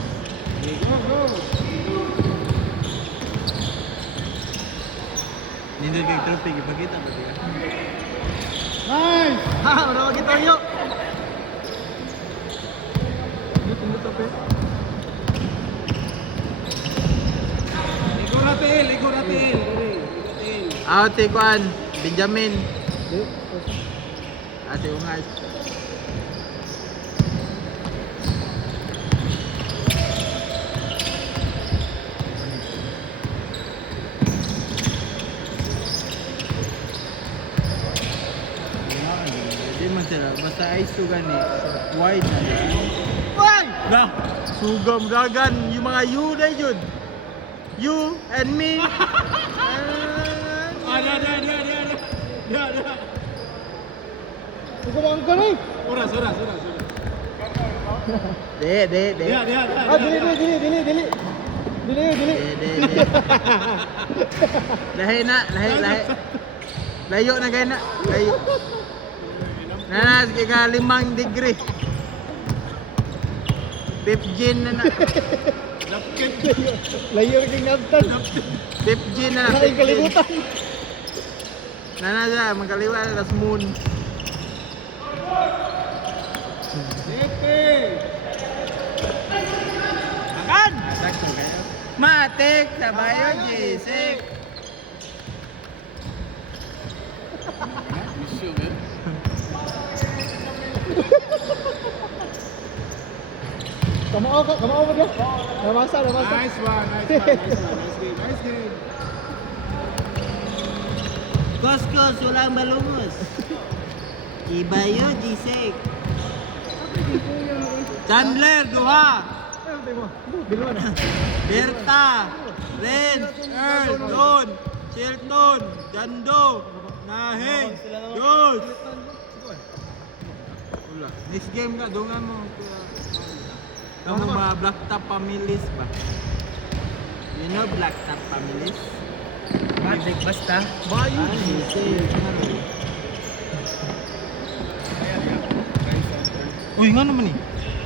Nindot kay trophy ipakita ba diya? Nice! Ha! Wala kita yun! Tundot pa. Ligo natin. Out si Kwan, Benjamin. Di, Ate Ungas. Di man sila, basta ay sugan ni wide na yan. Ay! Na, sugam dagan yung mga you na yun. You and me. Ada. Ikaw ba ang kanay? Oras. De. Ah, dili. Lahi. Layo na kayo na. Layo. Nanas, kaya 5 degree. 5 gin na na. Layo rin nabtan. 5 gin na. Nakaing kalimutan. Nanas, magkaliwa na tas moon. Akan! Sakto kayo. Matik sa bayo, Jisik. Kamao mo dia. Namasa. Nice game. Kos, walang balungos. Ibayo, Jisik. Chandler, duha. Ano tayo mo? Bilwan. Berta, Ren, Earl, Don, Shelton, Jando, Naheng, Diyos. Wala. Next game ka, dungan mo. Kamu ba Black Top Families ba? You know Black Top Families? Basta. Bayo, Uy, nga naman eh.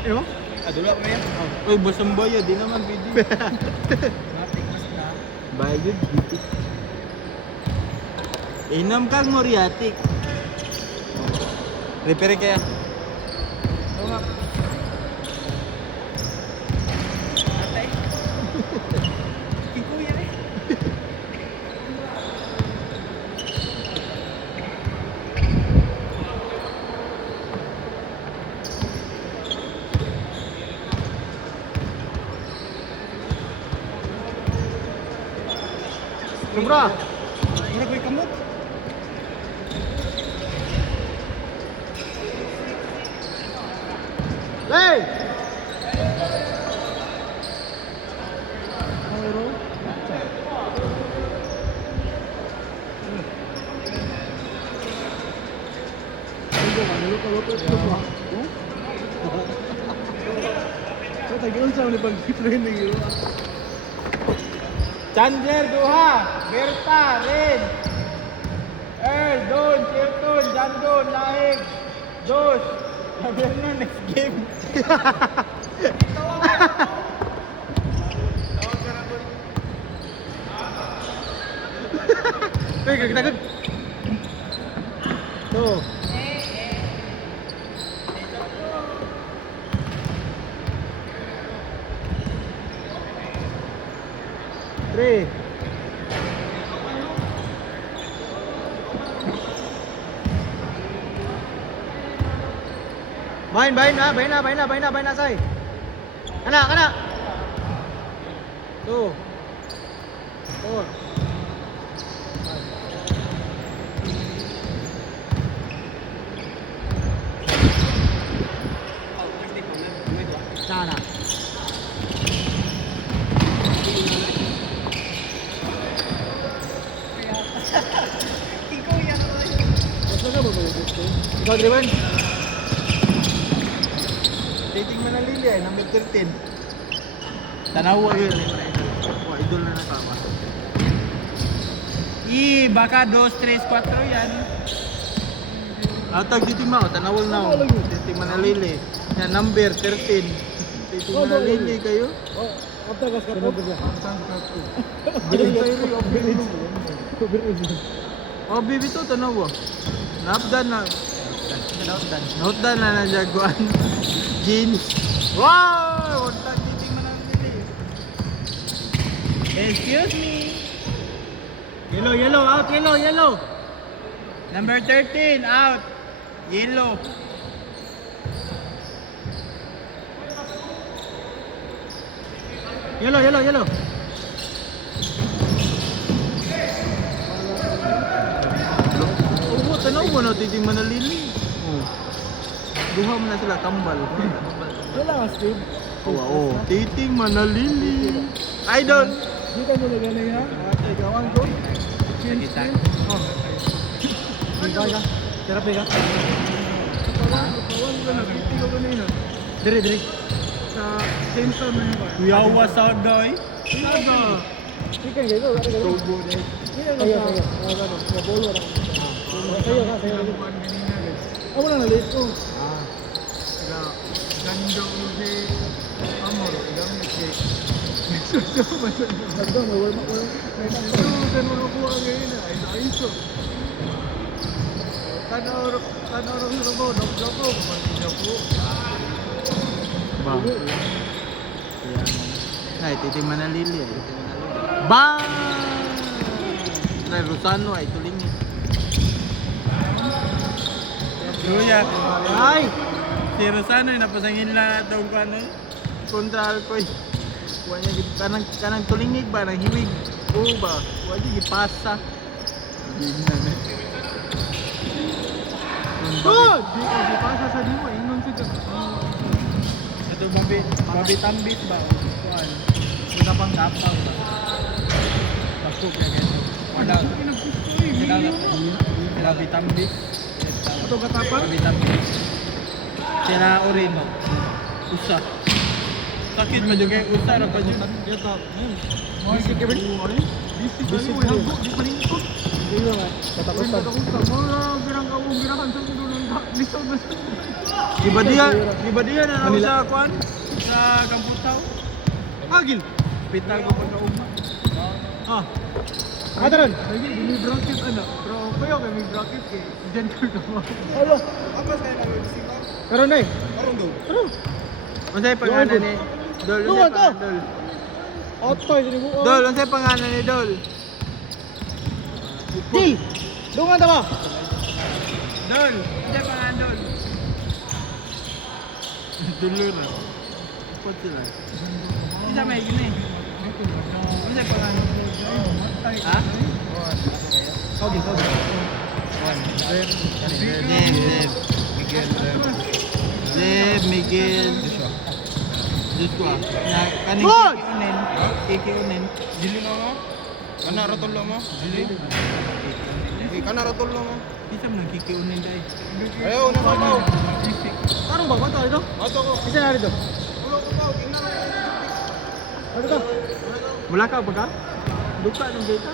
Ewa? Adula pa yan. Uy, basang bayo, di naman pwede. Bayod, bitik. Inom kang moriatik. Repair kaya. Sobra. Mura ko'y kamot. Hey! Sa tagi unsa? naman yung pag-training yun. Chandler, duha. Berta, red. Earl, Don, Chilton, Jandon, Lahig. Dos. Sabi na, next game. Hey, kagdagan. Tuh. Three. Bain na, say. Kana. 2 4 Sana. Ikaw, Driven? Dating Manalili ay number 13. Tanawa. Idol na nakama. Baka 2, 3, 4 yan. Atag dito mo, tanawal na ako. Dating Manalili. Yan, number 13. Dating Manalili kayo. Oh, after gas ka po. Oh, bibi to, tanawa. Napdan na. Nautdan na na jaguan. Jeans. Wow! Untag dating Manalili. Excuse me. Yellow, out, yellow. Number 13, out. Yellow. Yellow. Oo, tanaw mo na dating Manalili. Duha mo na sila kambal. Wala nga, Steve. Oo, dating Manalili. Idol. Di ka mo naganay ha? Ay, gawan ko. Kita. Ikaw ka. Therapy ka. Katawan ka na. Hindi ko kanina. Diri. Sa Jamestown na yun ba? Yawa sa doy. Saga. Ikan kayo. Tobo na. Kaya. Mabolo ka. Kaya ka. Ako lang na-late ko. Sila, gando ko si Amor. Ilang si... Nagdo, wala ko. Susan mo nakuha ngayon na. Ay, naiso. Tanawar ko. Nagdapo. Magdapo. Bang. Ay, titing Manalili ay. Bang! Rosano ay tulingi. Luya. Ay! Si Rosano yung napasangin na itong ano. Kontra Alcoy. Wanya kanang tulingig ba nang hiwig. Oo ba? Wanya gipasa. Binan. Oh! Di ka gipasa sa dimo. Ingon siya. Ito babi tambit ba? Kuan. Kita pang gapaw ba? Pasok ya ganito. Wala. Sila bitambit. Ito katapang? Babi tambit. Sila urin. Usa. Sakit ba juga usa ra pa jud. Bisik ka ba? Bisik ka ba? Di pa rin ito. Hindi naman. Katakutan. Girang girakan sa mundo ng lisod na siya. Gibadiya na ako sa kwan. Sa Kamputaw. Agil. Hospital ko pagkauma. Ah. Kataran. Lagi may bracket ana. Bro, kayo kay may bracket kay diyan ko na. Alo. Apas kay na bisik ko. Karon na eh. Karon daw. Ano? Unsay pangalan ni Dol? Luwa to. Dol. Otoy, sini mo. Dol, unsay pangalan ni Dol? Dil. Dungan ta ba? Dol, hindi pa nga Dol. Dulo na. Pot sila. Isa may gini. Hindi pa nga. Ha? Kagi. Miguel. Joshua. Na kaning Good! kikiunin. Dili na mo? Kana ratol mo? Dili. Kana ratol mo. Isa man kikiunin dai. Ayaw na mo. Tarong ba? Bato ito? Ato ko. Isa na rito. Ulo ko daw, kinara. Ano ka? Wala ka ba ka? Duka ng data.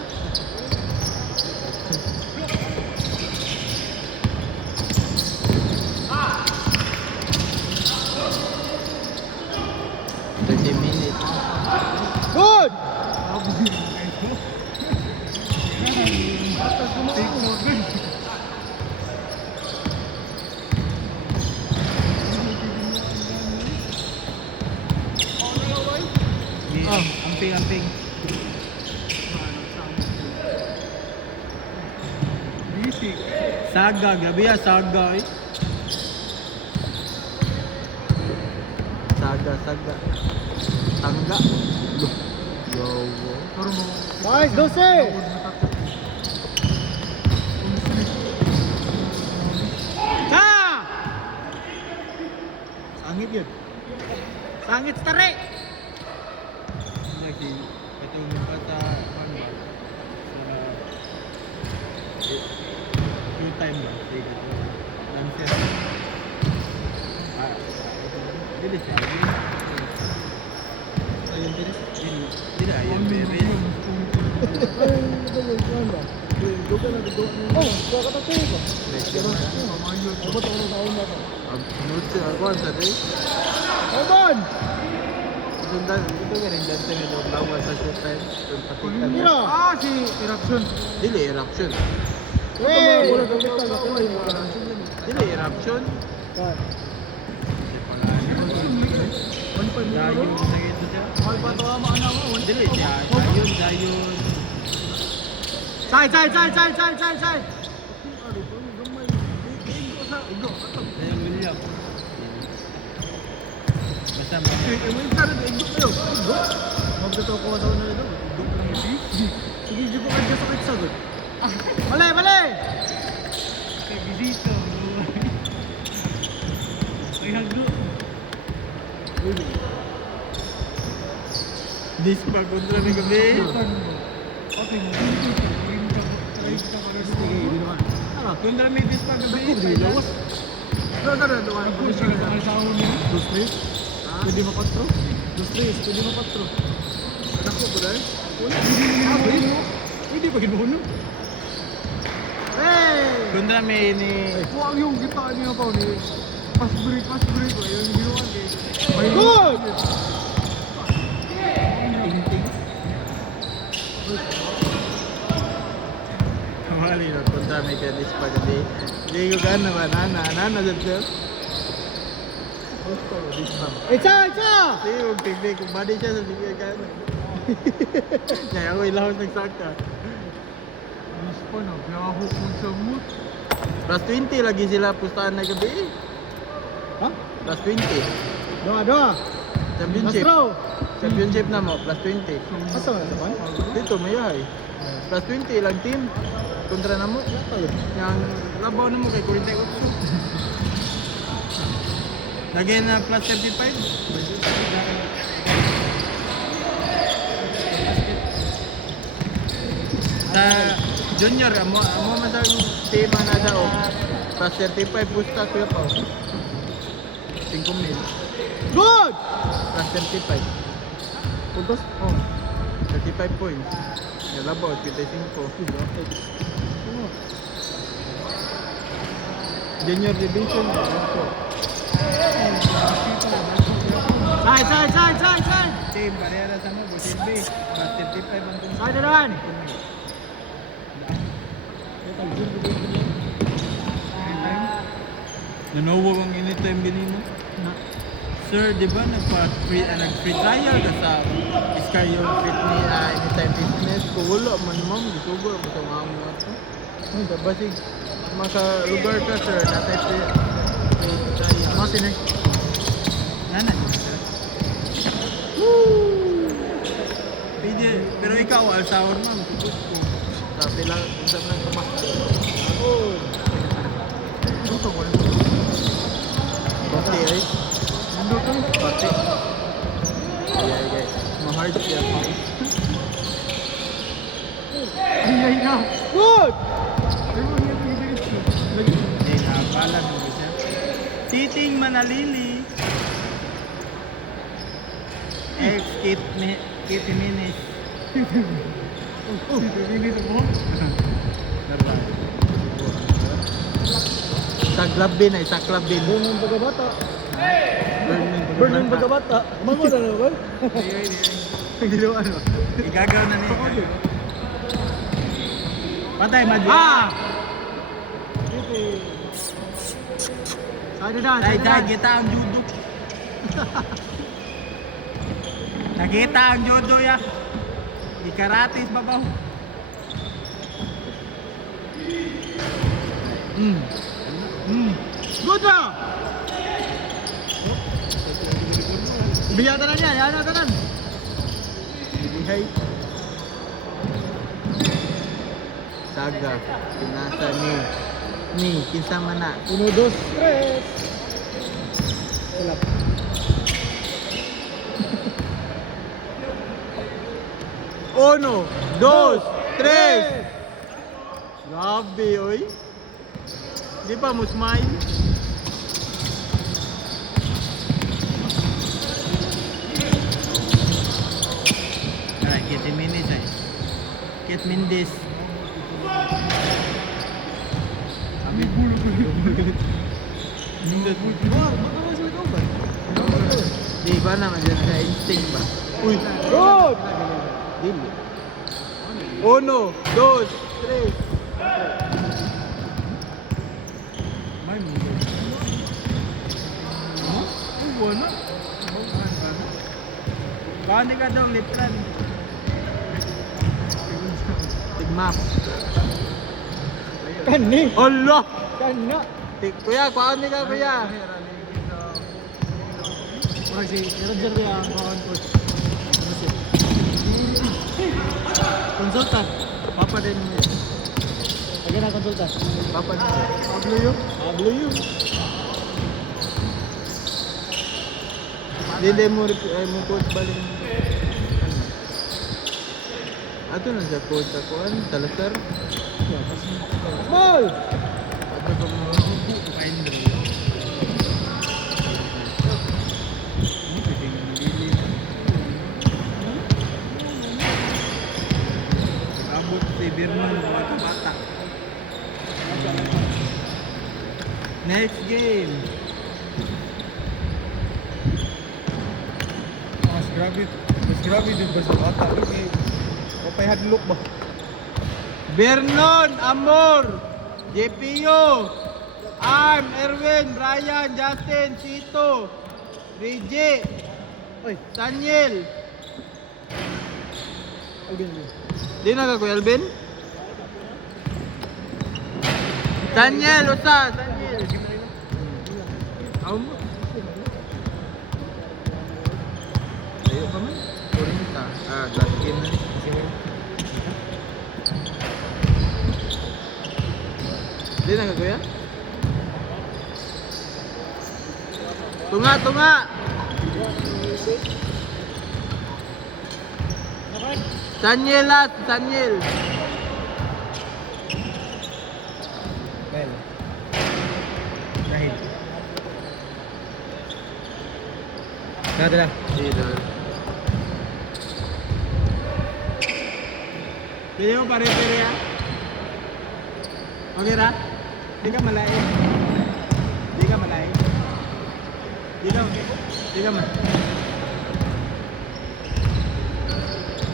Minutes. Good! Oh, amping. Basic. Saga, gabi ya, saga eh. Saga. Tangga. Yo. Pero mo, Nice, 12! Ka! Sangit yun. Sangit tare! Lagi, itong bata, ano ba? Sa two time ba? Sige, dancer. Dili siya. Ayun, tinis. Dili, ayun, bebe. Oh, kuha ka tatay ko. Next game na. Abot ako ng taon na to. Nutsi ako sa day. Hold on! Ito ka rin dyan sa lawa sa showtime. Yung patikan. Mira! Si Eruption. Dili, eruption. Hey! Dili, eruption. Dayon, sakit na siya. Dili siya, dayon. Side! Dayon, William. Basta Magdato ko daw na ito. Sige, di ko kanya sakit sagot. Mali! Bisito. Ay, hago. Dispa kontra ni gabi. Kontra ni dispa gabi. Pwede mapatro? 2-3, pwede mapatro. Ako ba dahil? Pwede pa ginuno. Hey! Kontra may ni Huwag yung kita niya pa ni pass break. Ayun yung ginawa kay. Good! Kamali na kontra may kadis pa gabi. Hindi ko gana ba? Nana dyan sir. Isa! Hindi ko pigli. Kung body siya sa sige gana. Kaya ako ilahos nagsaka. Plus 20 lagi sila pustahan na gabi. Ha? Plus 20. Doa. Championship. Astro! Championship na mo. Plus 20. Asa na naman? Dito may ay. Plus 20 lang team. Kontra na mo. Yang labaw na mo kay Corinthians Otso. lagay na plus 35. Sa junior, amo man sa tema na daw. Plus 35 pusta kuya pa. 5,000. Good! Plus 35. Puntos? Oh. 35 points. Labaw, 25. Junior division. Side! Team, barera sa mo, Busilbi. Plus 35 ang kung Side na naman! Nanuwag ang anytime ganino. Sir, di ba nag-free trial ka sa Iskayo fit ni anytime business. Kung wala man ma'am, gisugo mo sa mga mga ito. Basig, masa lugar ka sir, natay free trial. Masin eh. Nana. Pwede, pero ikaw, alsawar ma'am, tutok ko. Sabi lang, kung saan lang tumakbo. Bati eh. Bati. Ay. Ma-hard siya pa. Good! Eh, nakapala mo ba siya? Titing Manalili. Ex-kit ni Kit Jimenez. Ini semua. Dapat. Saglabin ay saklabin. Burn ng pagkabata. Burn ng pagkabata. Mamo na naman. Ginawa ano? Igagaw na niya. Patay, Madrid. Ah! Side dan, Ay, dahil kita ang judo. Nakita ang judo ya. Di karatis babaw. Good ba? Biyata na niya, yan na tanan. Bihay. Saga. Pinasa ni. Kinsa man na. 1, 2, 3. Silap. Uno, dos, tres. Grabe, oy. Di pa mo smile? Alright, Kit Jimenez ay. Kit Mendes. Sabi Wah, baka sila ko ba? Di ba naman dyan sa instinct ba? Uy, Good! dili. Uno, dos, tres. may mundo. Uy, wala. Paano ka daw lipran? Tigmap. Kani. Allah! Kana. Kuya, kuhaan ka kuya. Wala si Roger ya ang kawan ko. Konsultan. Papa din mo. Agad na konsultan. Papa din mo. Hablo yun. Hablo yun. Dili mo mo coach balik. Ato na siya coach ako an Salazar. Ball! Ato ko mo. Kain dulu. Abot si Birman mga bata. Next game. Mas grabe din ba sa bata? Papay hadlok ba? Vernon, Amor, JPU, Arm, Erwin, Ryan, Justin, Sito, Reggie, Oy, Daniel. Alvin. Di na ka Kuya Alvin? Daniel, usa, Daniel. Amo. Ayo pa man. 40. Ah, last game na. Di na ka Kuya? Tunga, tunga. Daniel last, Daniel. Well. Dahil. Nada. Dito. Pili mo pare-pare ya. Okay ra? Di ka malay. Di ka malay. Di ka okay. Di ka malay.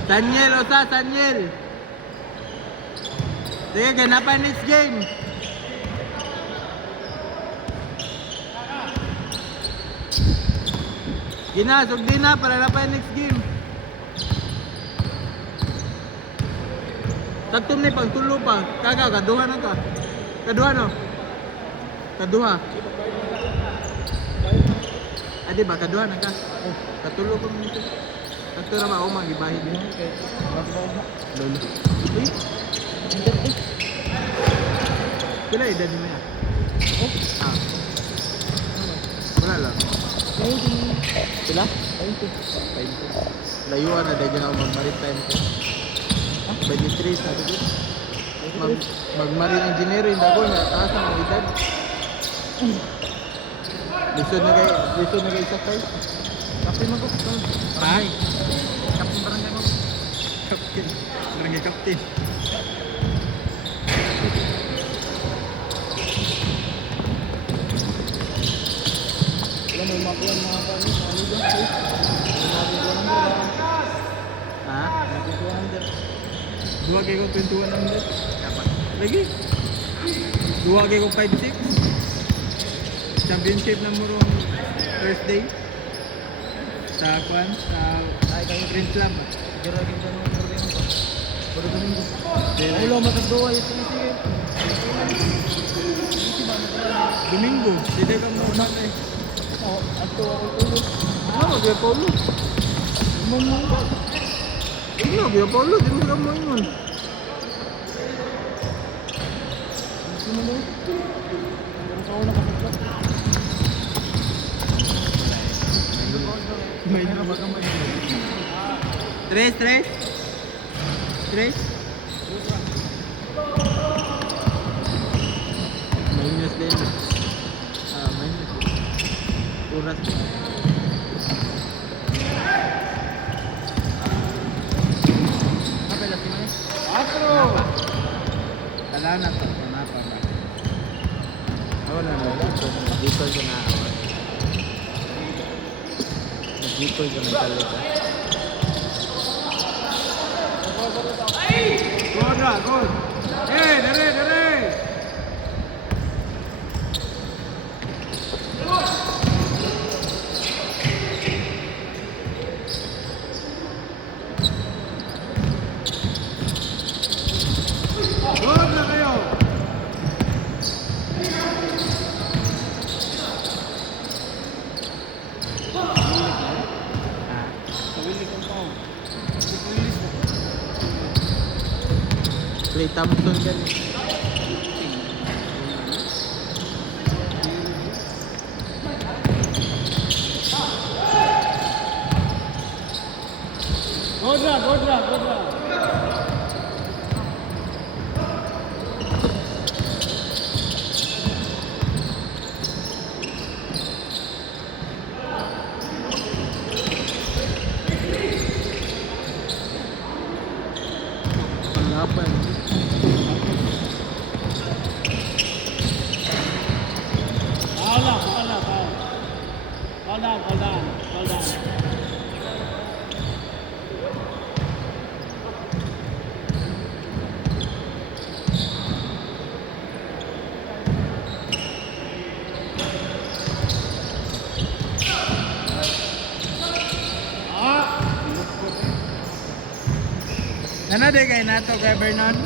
Daniel, usa, Daniel. Sige, ganapan next game. Gina, sugdi na para na pa next game. Tagtum ni pagtulo pa. Kaga, kaduha na ka. Kaduha no? Kaduha. Adi ba, kaduha na ka? Katulo ko nito. Katura ba, umang ibahid mo. Lolo. Uy. Pila edad mo yan? Ah. Wala lang. Pila? 20. Layuan na dahil na ako mag-maritime ko. 23 sa ito. Mag-marine engineer, hindi ako na taas ang mga edad. Lisod na kayo isa kayo. Kapin mo ko. Ay. Kapin barangay. Captain. Barangay Captain. Wala mo makuha mga kami. Ano dyan? Nabi ko lang dyan. Ha? Nabi ko lang dyan. Dua kayo ko 2100. Dapat. Lagi. Dua kayo ko 5-6. Championship na mo rong Thursday. Sa Kwan, sa Green Club. Siguro lagi dyan mga problema ko. Puro domingo. Ulo matagduwa. Sige. Domingo, hindi ka mo na eh. Oh, ato ako tulog. Ano, Kuya Paulo? Ano, Kuya Paulo? Di mo sila mo yun. Sino mo? Pero sa una kapag May na ba ka may Tres. Minus din. Minus. Oras. Kapay lati man eh. Wala na to. Panapa ba? Wala na. Dito ko na awal. Dito ko na talaga. Gol! Dere! Gol na kayo! Clay Thompson yan. Godra. Panglaban. Hold on. Ano de kay nato kay Vernon?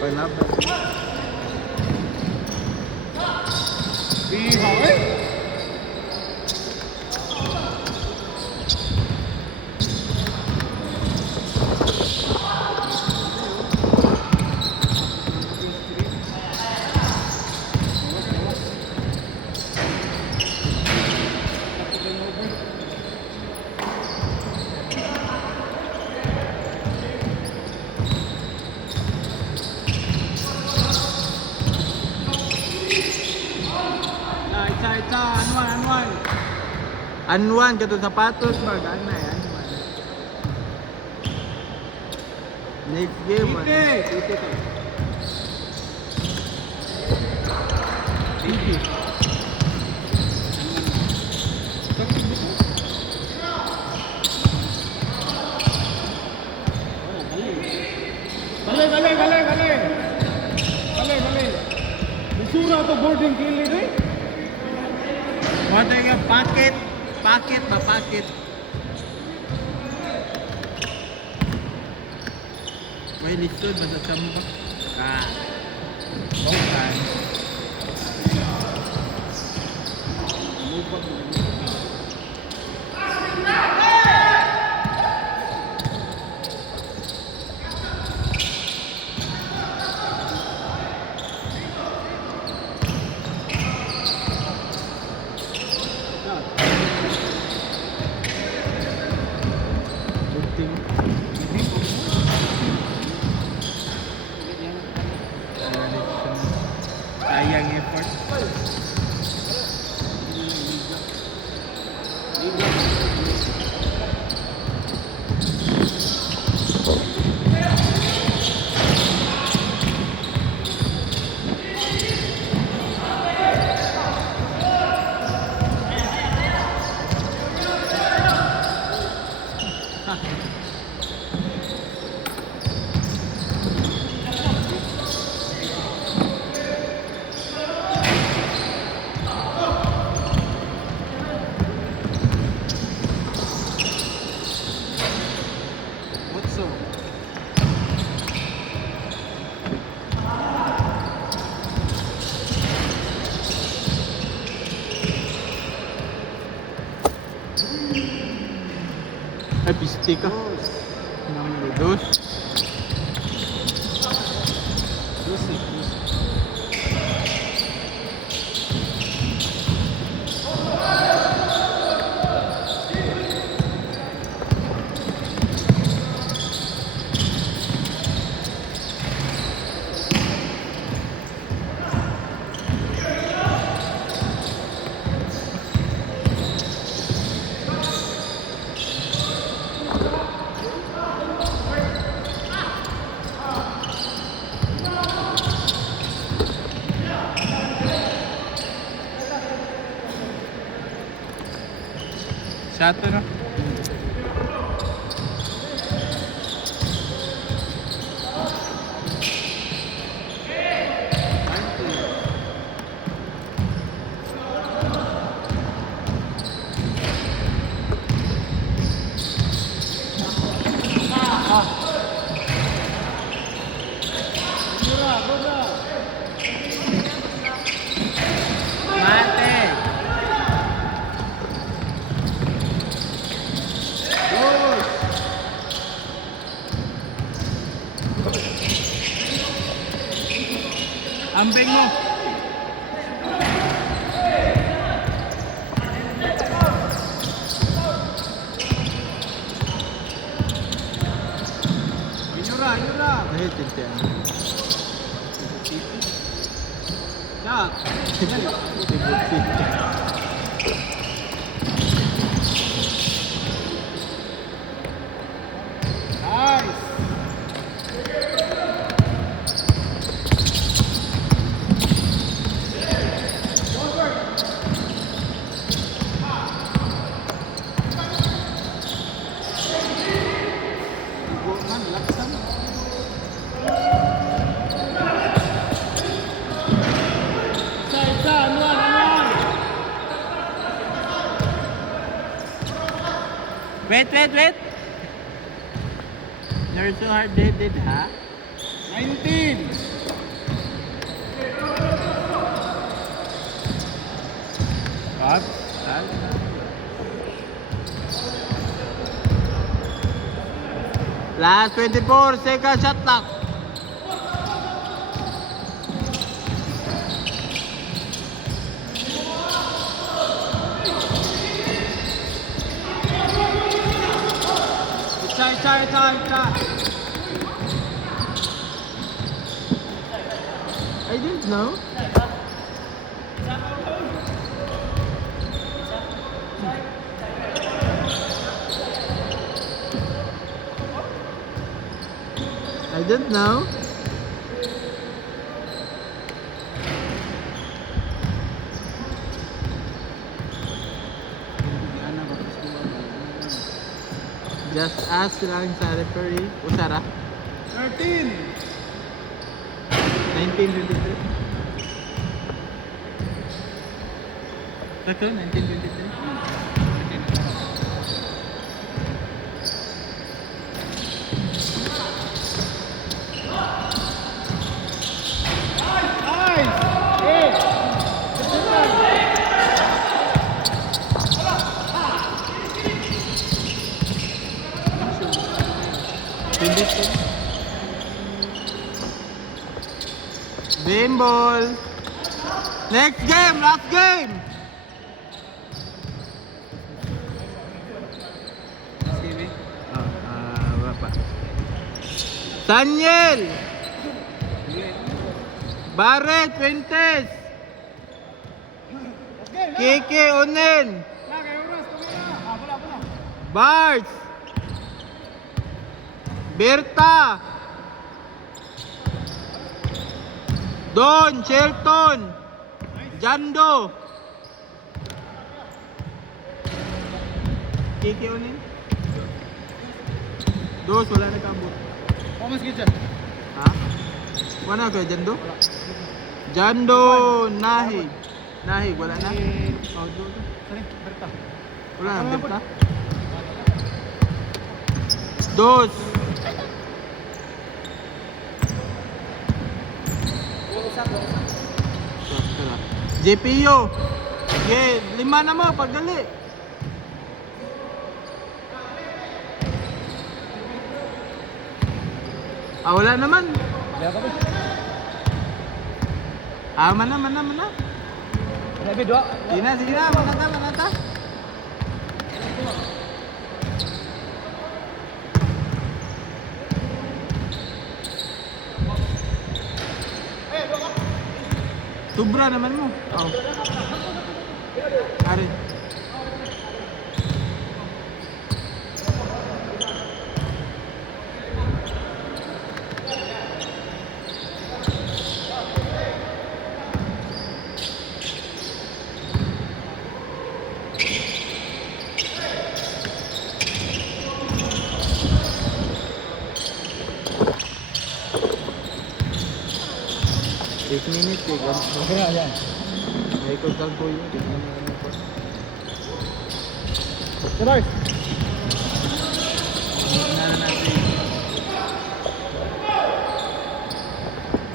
Panglaban. Anwan kato sapatos ba gana anwan. Next game man. Titi. Bale. Busura to boarding kili rin. What are your packet? Packet. May lisod masasam mo ba? Bukan. Pisti ka. 2. Shot na. Mate! Ambing mo! Inyura! Ay, tintiyan. Shot! Nice! Wait! You're so hard-headed, ha? 19! Bob? Last 24 second shot clock. Isa. I didn't know. I didn't know. Just ask lang sa referee. Usara. 13! 1923. Ito, 1923. Nice! Hey! Ball. Next game, last game. Wala pa. Sanyel. Barret, Fuentes. Kike, Onen. Bars. Berta. Don, Shelton. Jando. Kiki Onin. Dos, wala nag-abot. Mas kita. Ha? Wala ka, Jando? Jando, Nahig. Nahig, wala na? Oh, doon. Sorry, Berta. Wala na, Berta? Dos. JPO. Sige, 5 na mo, pagdali. Ah, wala naman. Kaya kami. Ah, mana. Sabi, dua. Sige na, manata. Tubra naman mo. Oh. Ari. Eight minutes eh. Okay na, yan. May ikot ko yun. Sabay.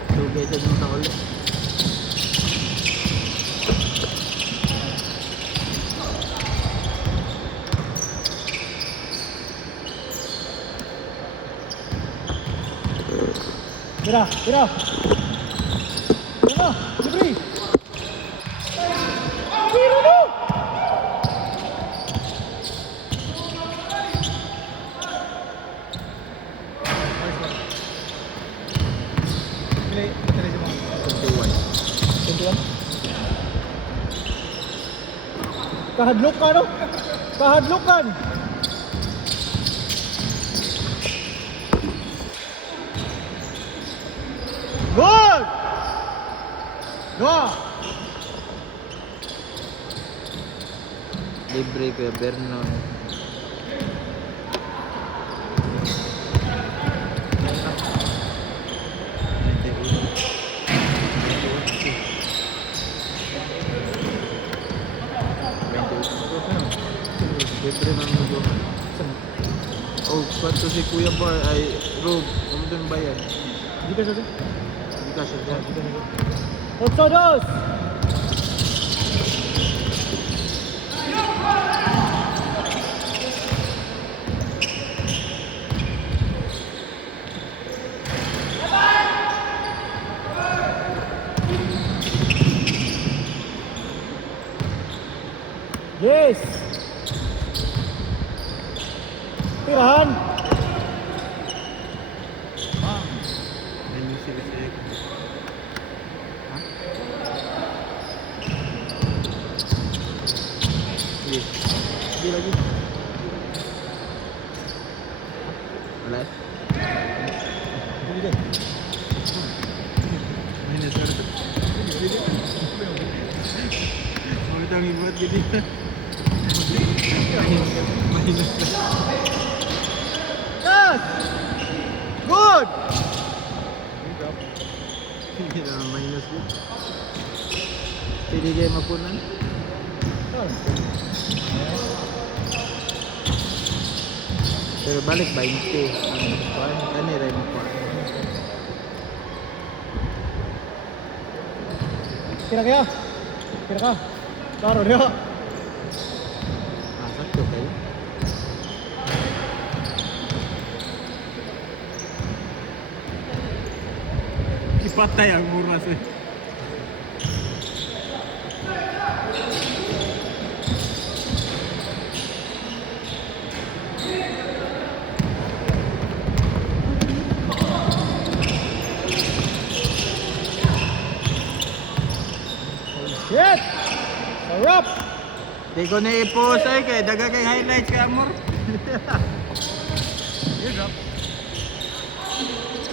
So guys, sa mga ulit. Tira. Tira, Jeffrey. Tira mo! Pilih semua. 21. 21. Kahadlukan, no? Kahadlukan. Good! Dua. Libre Kuya Vernon. Libre na mo. Oh, kwanto si Kuya Bar ay Rob, ano doon bayad? Di ka sabi? Hindi ka siya. 8-2. Yes. Tirahan. Ano sila siya? Ha? Sige. Sige lagi. Wala. Hindi. Minus na ito. Ulit ang ibat gini. Minus na. Yes. Good. Hindi na minus yun. Pwede kayo mapunan. Pero balik 20. Kanira yung pa. Kira kaya. Kira ka. Taro dia. Ah, sakto kayo. Ipatay ang muras eh. Shit. Sarap. Di ko na i-post ay kay daga kay highlights ka amor. Dia drop.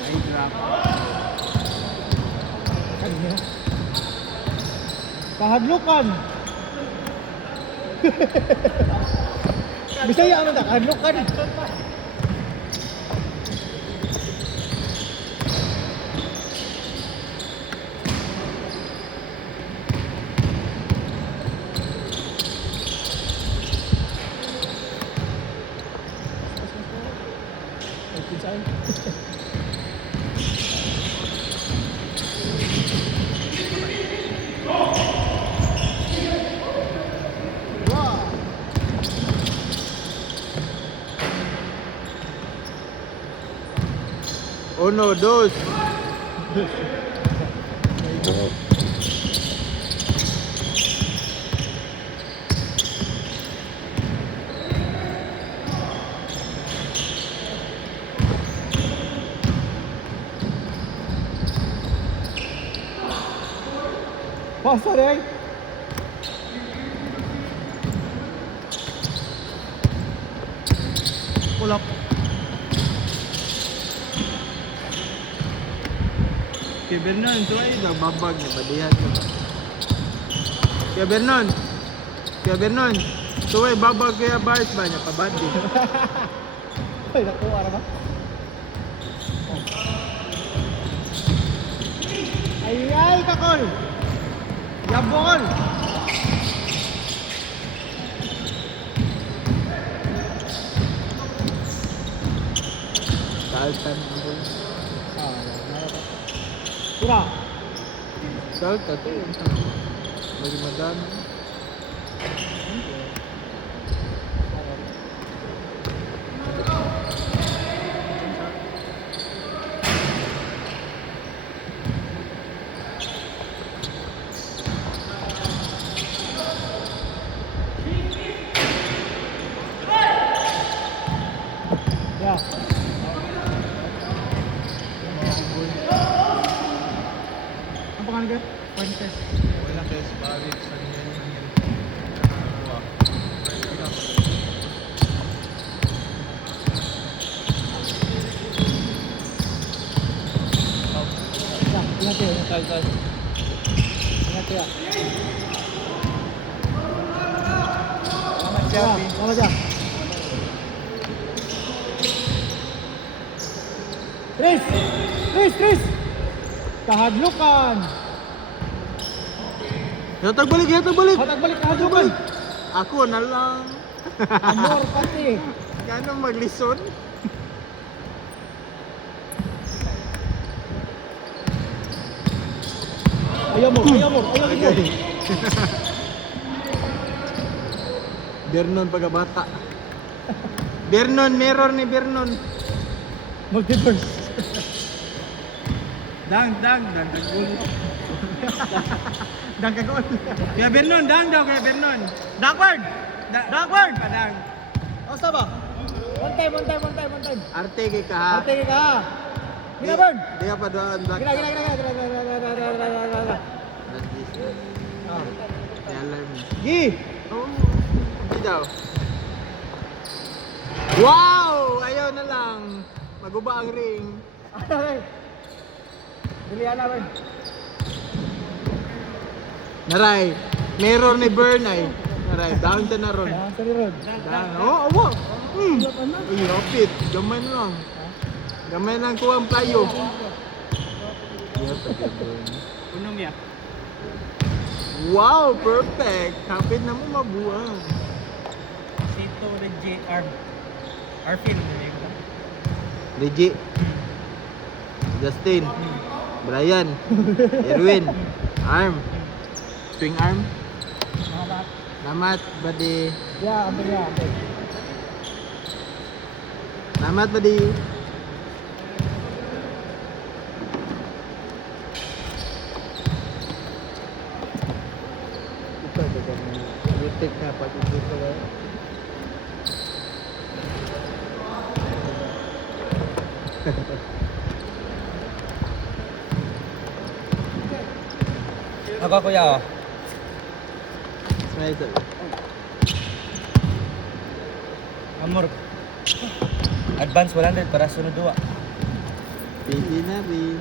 Ay drop. Kanino? Kahadlukan. Bisaya ano ta? Kahadlukan. Uno, dos. Pasa rin. Pull up. Kaya Bernon, ito ay nagbabag na badihan ka ba? Kaya Bernon, ito ay babag kaya bars ba niya, pabadi. Ay, nakuha na ba? Ay, ay, kakol! Yabol! Saltan ako. Ah, Tira! Salta to yun. Bagi madami. Yeah. Ang pangalan ka? Fuentes. Walang test, bakit sa ganyan. Yeah, ingat ya. Ingat ya. Selamat siya, Pi. Selamat siya. Tris! Kahadlukan! Yatag balik! Hatag balik kahadlukan! Ako na lang. Amor pati! Gano'ng maglison? Ayaw mo! Okay. Bernon pagkabata. Bernon, mirror ni Bernon. Multiverse! Dang. Gulo. Dang kagol! Kaya Bernon, dang daw kaya Bernon. Backward! Backward! Dang. Basta ba? One time! Arte kay ka. Ate ka! Gina burn! Di ka pa doon. Gina! May alarm. Gi! Oh, hindi daw. Wow! Ayaw na lang. Maguba ang ring. Dilihan na burn! Naray, mirror ni Bern ay. Naray, down to na ron. Sa road. Oo, awa. Uy, lapit. Gamay na lang. Gamay lang ko ang playo. Unong ya. Wow, perfect. Kapit na mo mabuang. Sito the JR. Arfin. Reggie. Justin. Brian. Erwin. Arm. Swing arm. Salamat, buddy. Ya, ambil ya. Salamat, buddy. Ito, retake na pag dito ba? Ako kuya, oh. Smile sabi. Amor. Advance 100 para sunod 2. Pili na rin.